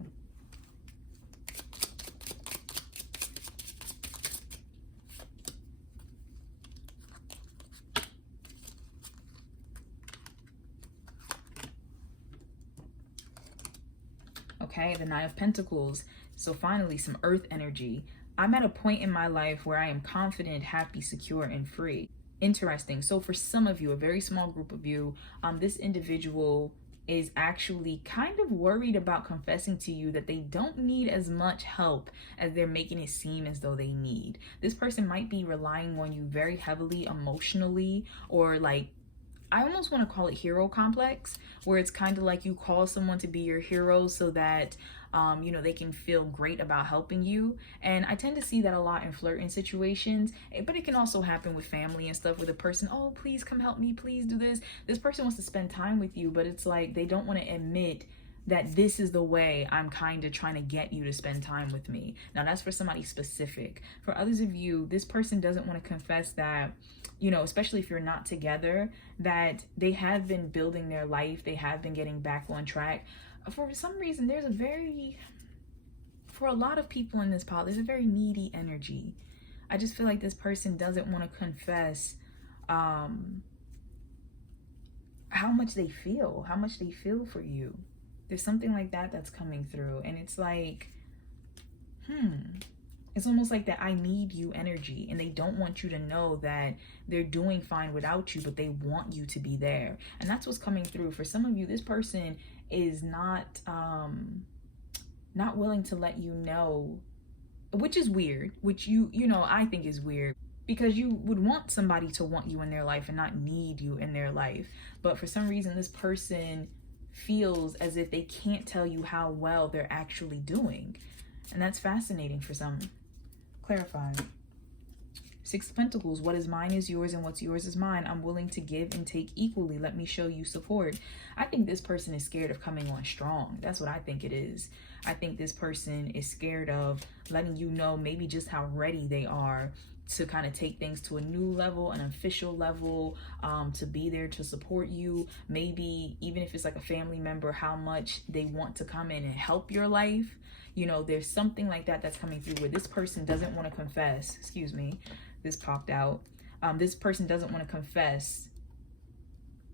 Okay, the Nine of Pentacles. So finally, some earth energy. I'm at a point in my life where I am confident, happy, secure, and free. Interesting. So for some of you, a very small group of you, this individual is actually kind of worried about confessing to you that they don't need as much help as they're making it seem as though they need. This person might be relying on you very heavily emotionally, or like, I almost want to call it hero complex, where it's kind of like you call someone to be your hero so that you know, they can feel great about helping you. And I tend to see that a lot in flirting situations, but it can also happen with family and stuff, where the person, oh, please come help me, please do this. This person wants to spend time with you, but it's like they don't want to admit that this is the way I'm kind of trying to get you to spend time with me. Now that's for somebody specific. For others of you, this person doesn't want to confess that, you know, especially if you're not together, that they have been building their life, they have been getting back on track. For some reason, there's a very for a lot of people in this pile, there's a very needy energy. I just feel like this person doesn't want to confess how much they feel for you. There's something like that that's coming through, and it's like, it's almost like that I need you energy, and they don't want you to know that they're doing fine without you, but they want you to be there. And that's what's coming through. For some of you, this person is not willing to let you know, which is weird, which you know, I think is weird, because you would want somebody to want you in their life and not need you in their life. But for some reason, this person feels as if they can't tell you how well they're actually doing. And that's fascinating for some. Clarify. Six of Pentacles. What is mine is yours, and what's yours is mine. I'm willing to give and take equally. Let me show you support. I think this person is scared of coming on strong. That's what I think it is. I think this person is scared of letting you know maybe just how ready they are to kind of take things to a new level, an official level, to be there to support you. Maybe even if it's like a family member, how much they want to come in and help your life. You know, there's something like that that's coming through where this person doesn't want to confess. Excuse me, this popped out. This person doesn't want to confess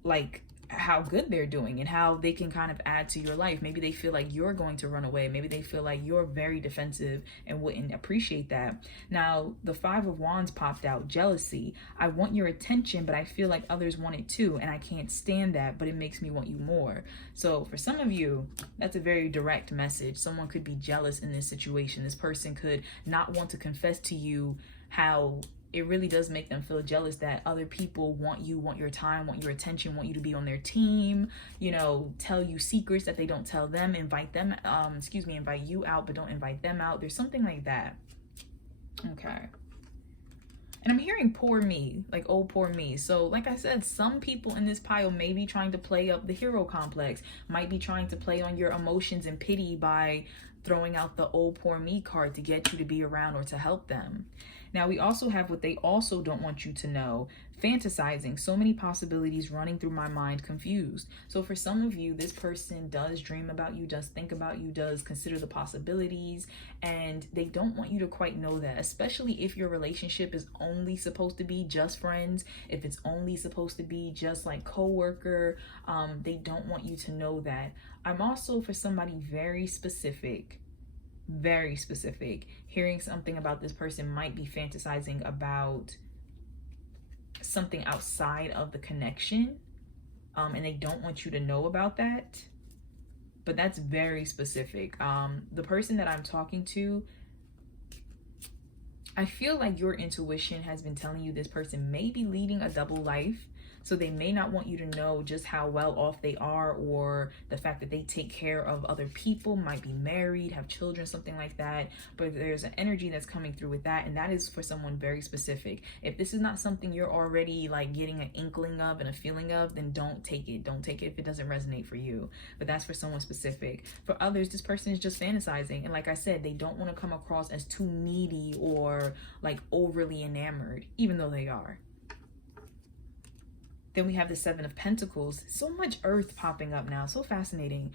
like how good they're doing and how they can kind of add to your life. Maybe they feel like you're going to run away. Maybe they feel like you're very defensive and wouldn't appreciate that. Now, the Five of Wands popped out. Jealousy. I want your attention, but I feel like others want it too, and I can't stand that, but it makes me want you more. So for some of you, that's a very direct message. Someone could be jealous in this situation. This person could not want to confess to you how it really does make them feel jealous that other people want you, want your time, want your attention, want you to be on their team, you know, tell you secrets that they don't tell them, invite you out, but don't invite them out. There's something like that. Okay. And I'm hearing poor me, like, oh, poor me. So like I said, some people in this pile may be trying to play up the hero complex, might be trying to play on your emotions and pity by throwing out the oh, poor me card to get you to be around or to help them. Now, we also have what they also don't want you to know, fantasizing. So many possibilities running through my mind, confused. So for some of you, this person does dream about you, does think about you, does consider the possibilities, and they don't want you to quite know that, especially if your relationship is only supposed to be just friends, if it's only supposed to be just like co-worker, they don't want you to know that. I'm also, for somebody very specific, hearing something about this person might be fantasizing about something outside of the connection, and they don't want you to know about that. But that's very specific. The person that I'm talking to, I feel like your intuition has been telling you this person may be leading a double life. So they may not want you to know just how well off they are, or the fact that they take care of other people, might be married, have children, something like that. But there's an energy that's coming through with that, and that is for someone very specific. If this is not something you're already like getting an inkling of and a feeling of, then don't take it. Don't take it if it doesn't resonate for you. But that's for someone specific. For others, this person is just fantasizing. And like I said, they don't want to come across as too needy or like overly enamored, even though they are. Then we have the Seven of Pentacles. So much earth popping up now. So fascinating.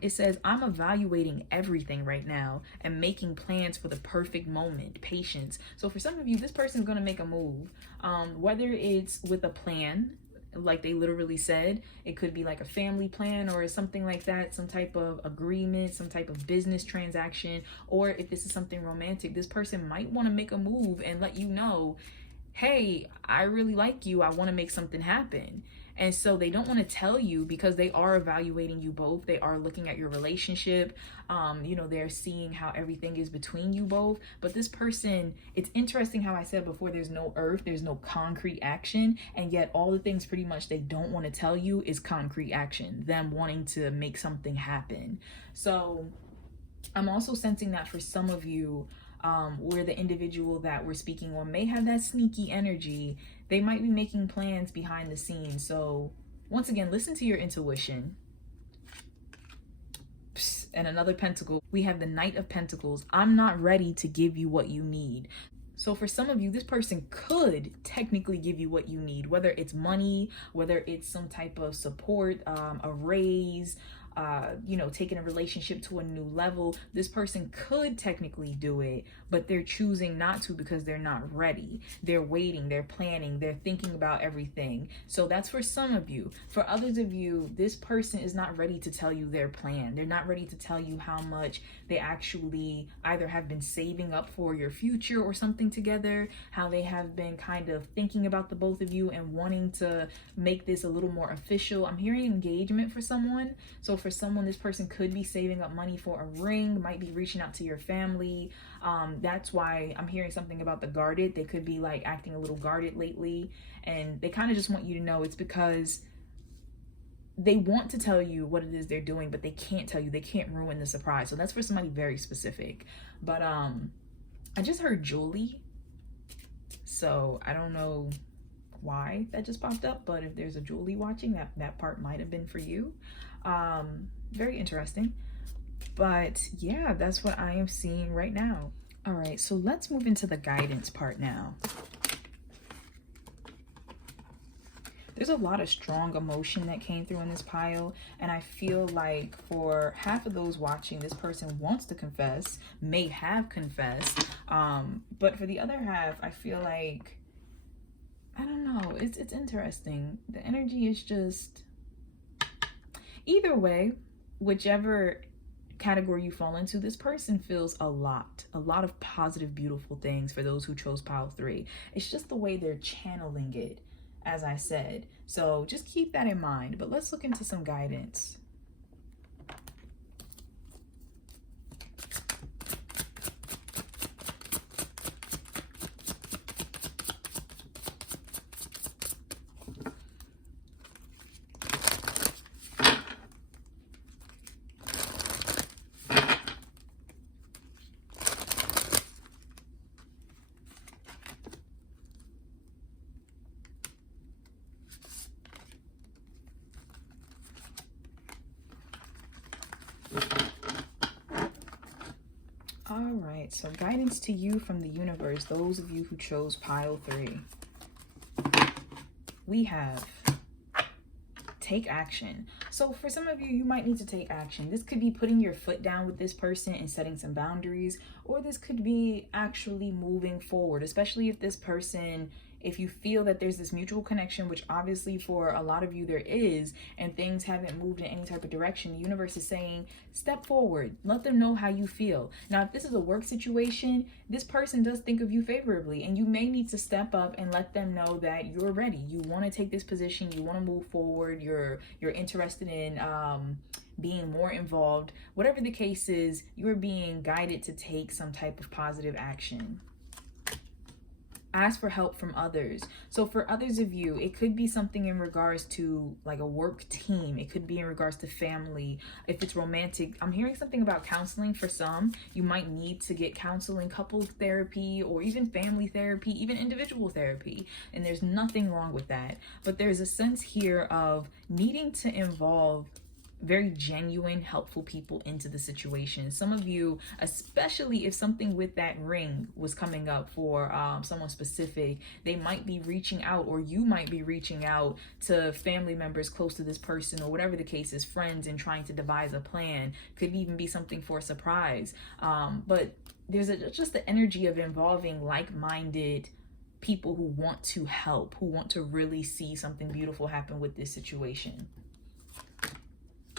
It says, I'm evaluating everything right now and making plans for the perfect moment. Patience. So for some of you, this person is going to make a move. Whether it's with a plan, like they literally said, it could be like a family plan or something like that, some type of agreement, some type of business transaction, or if this is something romantic, this person might want to make a move and let you know, hey, I really like you, I want to make something happen. And so they don't want to tell you because they are evaluating you both. They are looking at your relationship. You know, they're seeing how everything is between you both. But this person, it's interesting how I said before, there's no earth, there's no concrete action. And yet all the things pretty much they don't want to tell you is concrete action, them wanting to make something happen. So I'm also sensing that for some of you, where the individual that we're speaking on may have that sneaky energy, they might be making plans behind the scenes. So once again, listen to your intuition. And another pentacle, we have the Knight of Pentacles. I'm not ready to give you what you need. So for some of you, this person could technically give you what you need, whether it's money, whether it's some type of support, a raise, you know, taking a relationship to a new level. This person could technically do it, but they're choosing not to because they're not ready. They're waiting, they're planning, they're thinking about everything. So that's for some of you. For others of you, this person is not ready to tell you their plan. They're not ready to tell you how much they actually either have been saving up for your future or something together, how they have been kind of thinking about the both of you and wanting to make this a little more official. I'm hearing engagement for someone. So for someone, this person could be saving up money for a ring, might be reaching out to your family. That's why I'm hearing something about the guarded. They could be like acting a little guarded lately, and they kind of just want you to know it's because they want to tell you what it is they're doing, but they can't tell you. They can't ruin the surprise. So that's for somebody very specific. But I just heard Julie, so I don't know why that just popped up, but if there's a Julie watching, that part might have been for you. Very interesting. But yeah, that's what I am seeing right now. All right, so let's move into the guidance part now. There's a lot of strong emotion that came through in this pile, and I feel like for half of those watching, this person wants to confess, may have confessed, but for the other half, I feel like, I don't know, it's interesting. The energy is just, either way, whichever category you fall into, this person feels a lot of positive, beautiful things for those who chose pile 3. It's just the way they're channeling it, as I said. So just keep that in mind. But let's look into some guidance. All right, so guidance to you from the universe, those of you who chose pile 3. We have take action. So for some of you, you might need to take action. This could be putting your foot down with this person and setting some boundaries, or this could be actually moving forward, especially if this person, if you feel that there's this mutual connection, which obviously for a lot of you there is, and things haven't moved in any type of direction, the universe is saying, step forward, let them know how you feel. Now, if this is a work situation, this person does think of you favorably, and you may need to step up and let them know that you're ready. You want to take this position, you want to move forward, you're interested in being more involved. Whatever the case is, you're being guided to take some type of positive action. Ask for help from others. So for others of you, it could be something in regards to like a work team. It could be in regards to family. If it's romantic, I'm hearing something about counseling for some. You might need to get counseling, couples therapy, or even family therapy, even individual therapy. And there's nothing wrong with that. But there's a sense here of needing to involve very genuine, helpful people into the situation. Some of you, especially if something with that ring was coming up for someone specific, they might be reaching out, or you might be reaching out to family members close to this person, or whatever the case is, friends, and trying to devise a plan. Could even be something for a surprise. But there's just the energy of involving like-minded people who want to help, who want to really see something beautiful happen with this situation.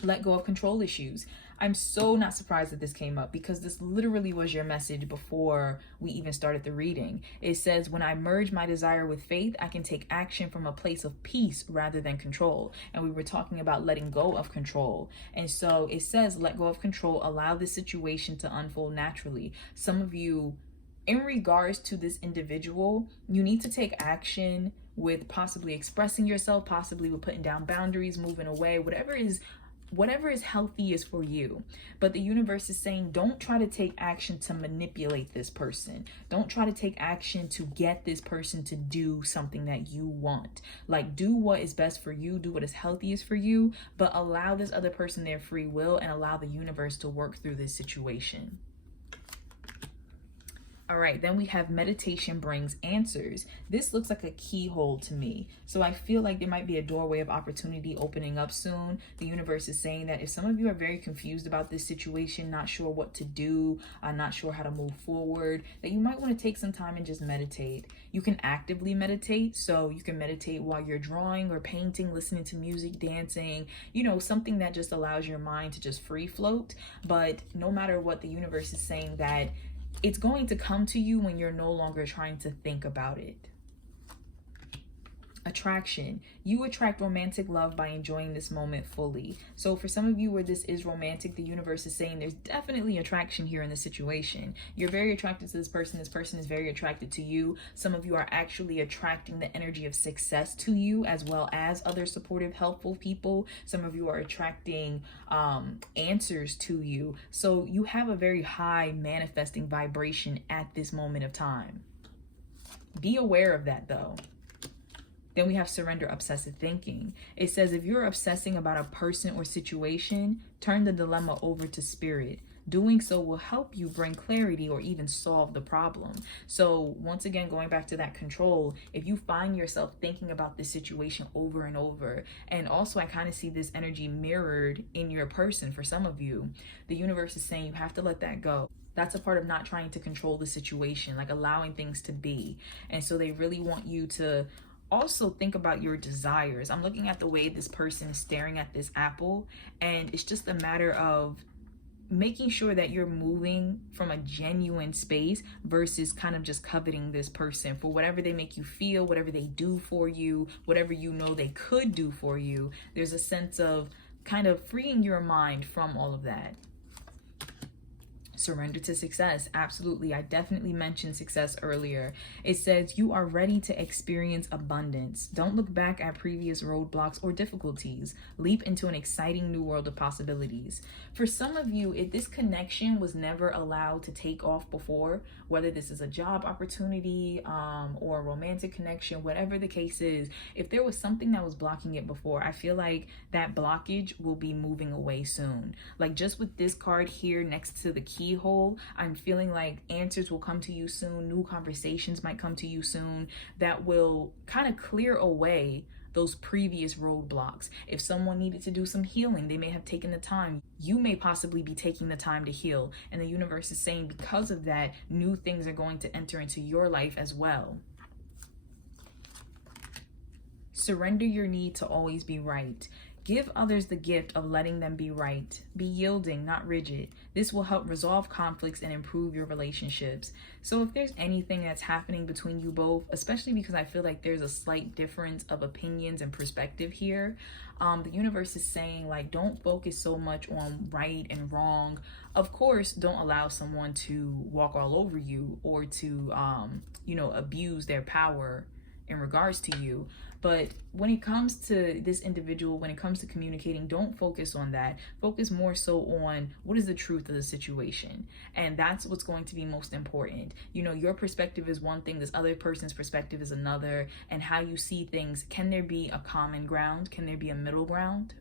Let go of control issues. I'm so not surprised that this came up, because this literally was your message before we even started the reading. It says, when I merge my desire with faith, I can take action from a place of peace rather than control. And we were talking about letting go of control. And so it says, let go of control, allow this situation to unfold naturally. Some of you, in regards to this individual, you need to take action with possibly expressing yourself, possibly with putting down boundaries, moving away, whatever is healthiest for you. But the universe is saying, don't try to take action to manipulate this person. Don't try to take action to get this person to do something that you want. Like, do what is best for you, do what is healthiest for you, but allow this other person their free will and allow the universe to work through this situation. All right, then we have meditation brings answers. This looks like a keyhole to me. So I feel like there might be a doorway of opportunity opening up soon. The universe is saying that if some of you are very confused about this situation, not sure what to do, not sure how to move forward, that you might want to take some time and just meditate. You can actively meditate. So you can meditate while you're drawing or painting, listening to music, dancing, you know, something that just allows your mind to just free float. But no matter what, the universe is saying that it's going to come to you when you're no longer trying to think about it. Attraction. You attract romantic love by enjoying this moment fully. So for some of you where this is romantic, the universe is saying there's definitely attraction here in this situation. You're very attracted to this person. This person is very attracted to you. Some of you are actually attracting the energy of success to you, as well as other supportive, helpful people. Some of you are attracting answers to you. So you have a very high manifesting vibration at this moment of time. Be aware of that though. Then we have surrender obsessive thinking. It says if you're obsessing about a person or situation, turn the dilemma over to spirit. Doing so will help you bring clarity or even solve the problem. So once again, going back to that control, if you find yourself thinking about this situation over and over, and also I kind of see this energy mirrored in your person for some of you, the universe is saying you have to let that go. That's a part of not trying to control the situation, like allowing things to be. And so they really want you to also think about your desires. I'm looking at the way this person is staring at this apple, and it's just a matter of making sure that you're moving from a genuine space versus kind of just coveting this person for whatever they make you feel, whatever they do for you, whatever you know they could do for you. There's a sense of kind of freeing your mind from all of that. Surrender to success. Absolutely. I definitely mentioned success earlier. It says you are ready to experience abundance. Don't look back at previous roadblocks or difficulties. Leap into an exciting new world of possibilities. For some of you, if this connection was never allowed to take off before, whether this is a job opportunity or a romantic connection, whatever the case is, if there was something that was blocking it before, I feel like that blockage will be moving away soon. Like just with this card here next to the keyhole, I'm feeling like answers will come to you soon. New conversations might come to you soon that will kind of clear away those previous roadblocks. If someone needed to do some healing, they may have taken the time. You may possibly be taking the time to heal. And the universe is saying because of that, new things are going to enter into your life as well. Surrender your need to always be right. Give others the gift of letting them be right. Be yielding, not rigid. This will help resolve conflicts and improve your relationships. So if there's anything that's happening between you both, especially because I feel like there's a slight difference of opinions and perspective here, the universe is saying like, don't focus so much on right and wrong. Of course, don't allow someone to walk all over you or to, abuse their power in regards to you. But when it comes to this individual, when it comes to communicating, don't focus on that. Focus more so on what is the truth of the situation. And that's what's going to be most important. You know, your perspective is one thing, this other person's perspective is another, and how you see things. Can there be a common ground? Can there be a middle ground?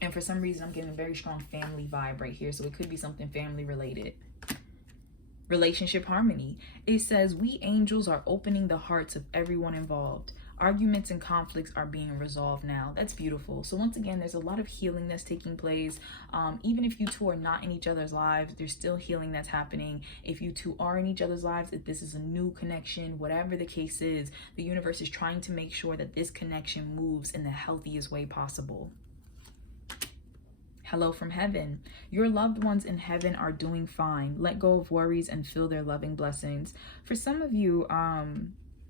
And for some reason, I'm getting a very strong family vibe right here. So it could be something family related. Relationship harmony. It says we angels are opening the hearts of everyone involved. Arguments and conflicts are being resolved now. That's beautiful. So once again, there's a lot of healing that's taking place. Even if you two are not in each other's lives, there's still healing that's happening. If you two are in each other's lives, if this is a new connection, whatever the case is, the universe is trying to make sure that this connection moves in the healthiest way possible. Hello from heaven. Your loved ones in heaven are doing fine. Let go of worries and feel their loving blessings. For some of you,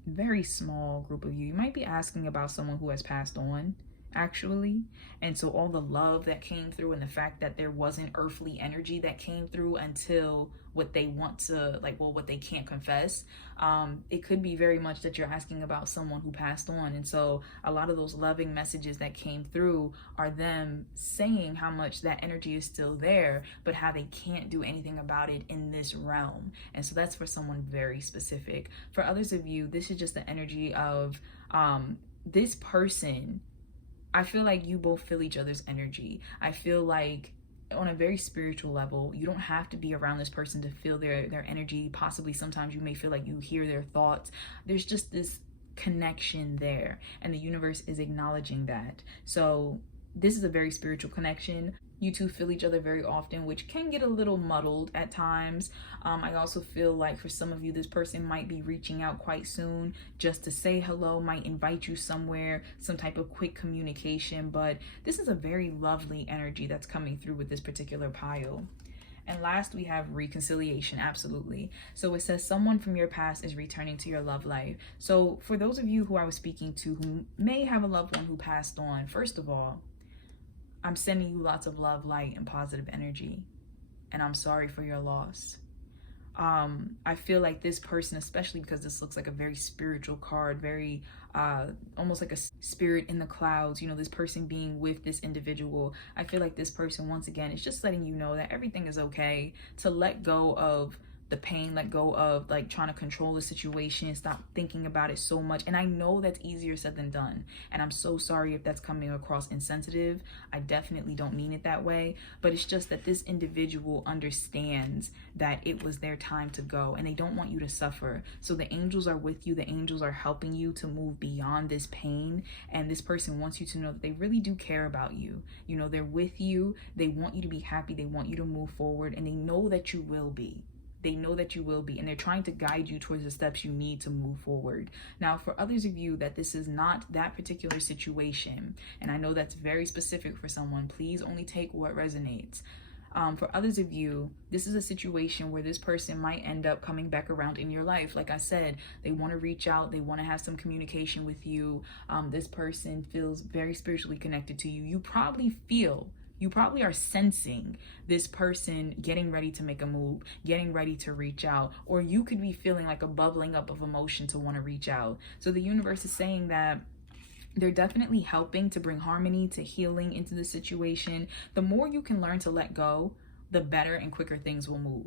very small group of you, you might be asking about someone who has passed on, actually. And so all the love that came through and the fact that there wasn't earthly energy that came through until what they want to, what they can't confess. It could be very much that you're asking about someone who passed on. And so a lot of those loving messages that came through are them saying how much that energy is still there, but how they can't do anything about it in this realm. And so that's for someone very specific. For others of you, this is just the energy of this person. I feel like you both feel each other's energy. I feel like on a very spiritual level. You don't have to be around this person to feel their energy. Possibly sometimes you may feel like you hear their thoughts. There's just this connection there, and the universe is acknowledging that. So this is a very spiritual connection. You two feel each other very often, which can get a little muddled at times. I also feel like for some of you, this person might be reaching out quite soon just to say hello, might invite you somewhere, some type of quick communication. But this is a very lovely energy that's coming through with this particular pile. And last, we have reconciliation. Absolutely. So it says someone from your past is returning to your love life. So for those of you who I was speaking to who may have a loved one who passed on, first of all, I'm sending you lots of love, light, and positive energy. And I'm sorry for your loss. I feel like this person, especially because this looks like a very spiritual card, very almost like a spirit in the clouds, you know, this person being with this individual. I feel like this person, once again, is just letting you know that everything is okay, to let go of the pain, let go of like trying to control the situation, stop thinking about it so much. And I know that's easier said than done, and I'm so sorry if that's coming across insensitive. I definitely don't mean it that way, but it's just that this individual understands that it was their time to go, and they don't want you to suffer. So the angels are with you. The angels are helping you to move beyond this pain, and this person wants you to know that they really do care about you. You know, they're with you. They want you to be happy. They want you to move forward, and they know that you will be. They know that you will be, and they're trying to guide you towards the steps you need to move forward. Now, for others of you that this is not that particular situation, and I know that's very specific for someone, please only take what resonates. For others of you, this is a situation where this person might end up coming back around in your life. Like I said, they want to reach out. They want to have some communication with you. This person feels very spiritually connected to you. You probably are sensing this person getting ready to make a move, getting ready to reach out, or you could be feeling like a bubbling up of emotion to want to reach out. So the universe is saying that they're definitely helping to bring harmony, to healing into the situation. The more you can learn to let go, the better and quicker things will move.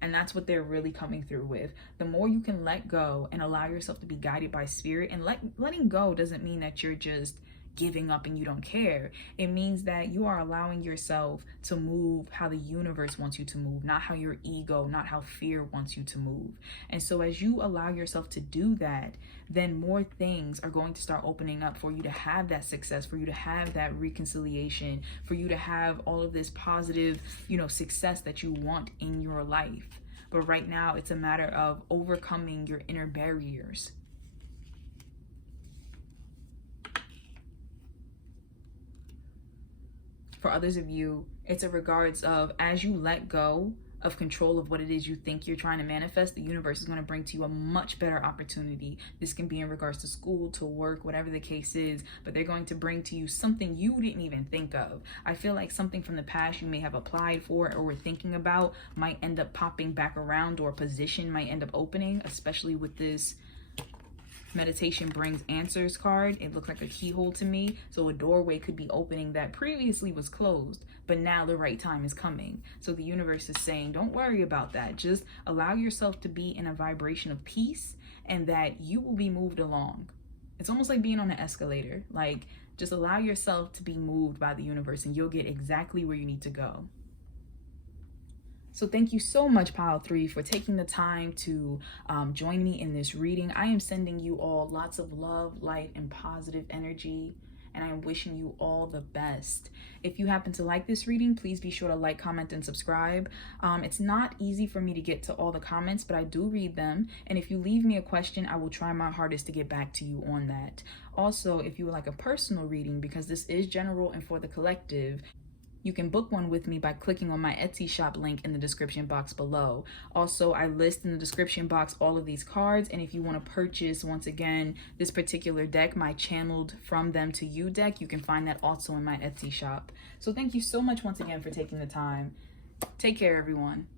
And that's what they're really coming through with. The more you can let go and allow yourself to be guided by spirit, and letting go doesn't mean that you're just giving up and you don't care. It means that you are allowing yourself to move how the universe wants you to move, not how your ego, not how fear wants you to move. And so as you allow yourself to do that, then more things are going to start opening up for you to have that success, for you to have that reconciliation, for you to have all of this positive, success that you want in your life. But right now, it's a matter of overcoming your inner barriers. For others of you, it's a regards of, as you let go of control of what it is you think you're trying to manifest, the universe is going to bring to you a much better opportunity. This can be in regards to school, to work, whatever the case is, but they're going to bring to you something you didn't even think of. I feel like something from the past you may have applied for or were thinking about might end up popping back around, or a position might end up opening, especially with this meditation brings answers card. It looked like a keyhole to me. So a doorway could be opening that previously was closed, but now the right time is coming. So the universe is saying, don't worry about that. Just allow yourself to be in a vibration of peace, and that you will be moved along. It's almost like being on an escalator. Like, just allow yourself to be moved by the universe, and you'll get exactly where you need to go. So thank you so much, Pile 3, for taking the time to join me in this reading. I am sending you all lots of love, light, and positive energy, and I am wishing you all the best. If you happen to like this reading, please be sure to like, comment, and subscribe. It's not easy for me to get to all the comments, but I do read them. And if you leave me a question, I will try my hardest to get back to you on that. Also, if you would like a personal reading, because this is general and for the collective, you can book one with me by clicking on my Etsy shop link in the description box below. Also, I list in the description box all of these cards, and if you want to purchase, once again, this particular deck, my Channeled From Them to You deck, you can find that also in my Etsy shop. So thank you so much once again for taking the time. Take care, everyone.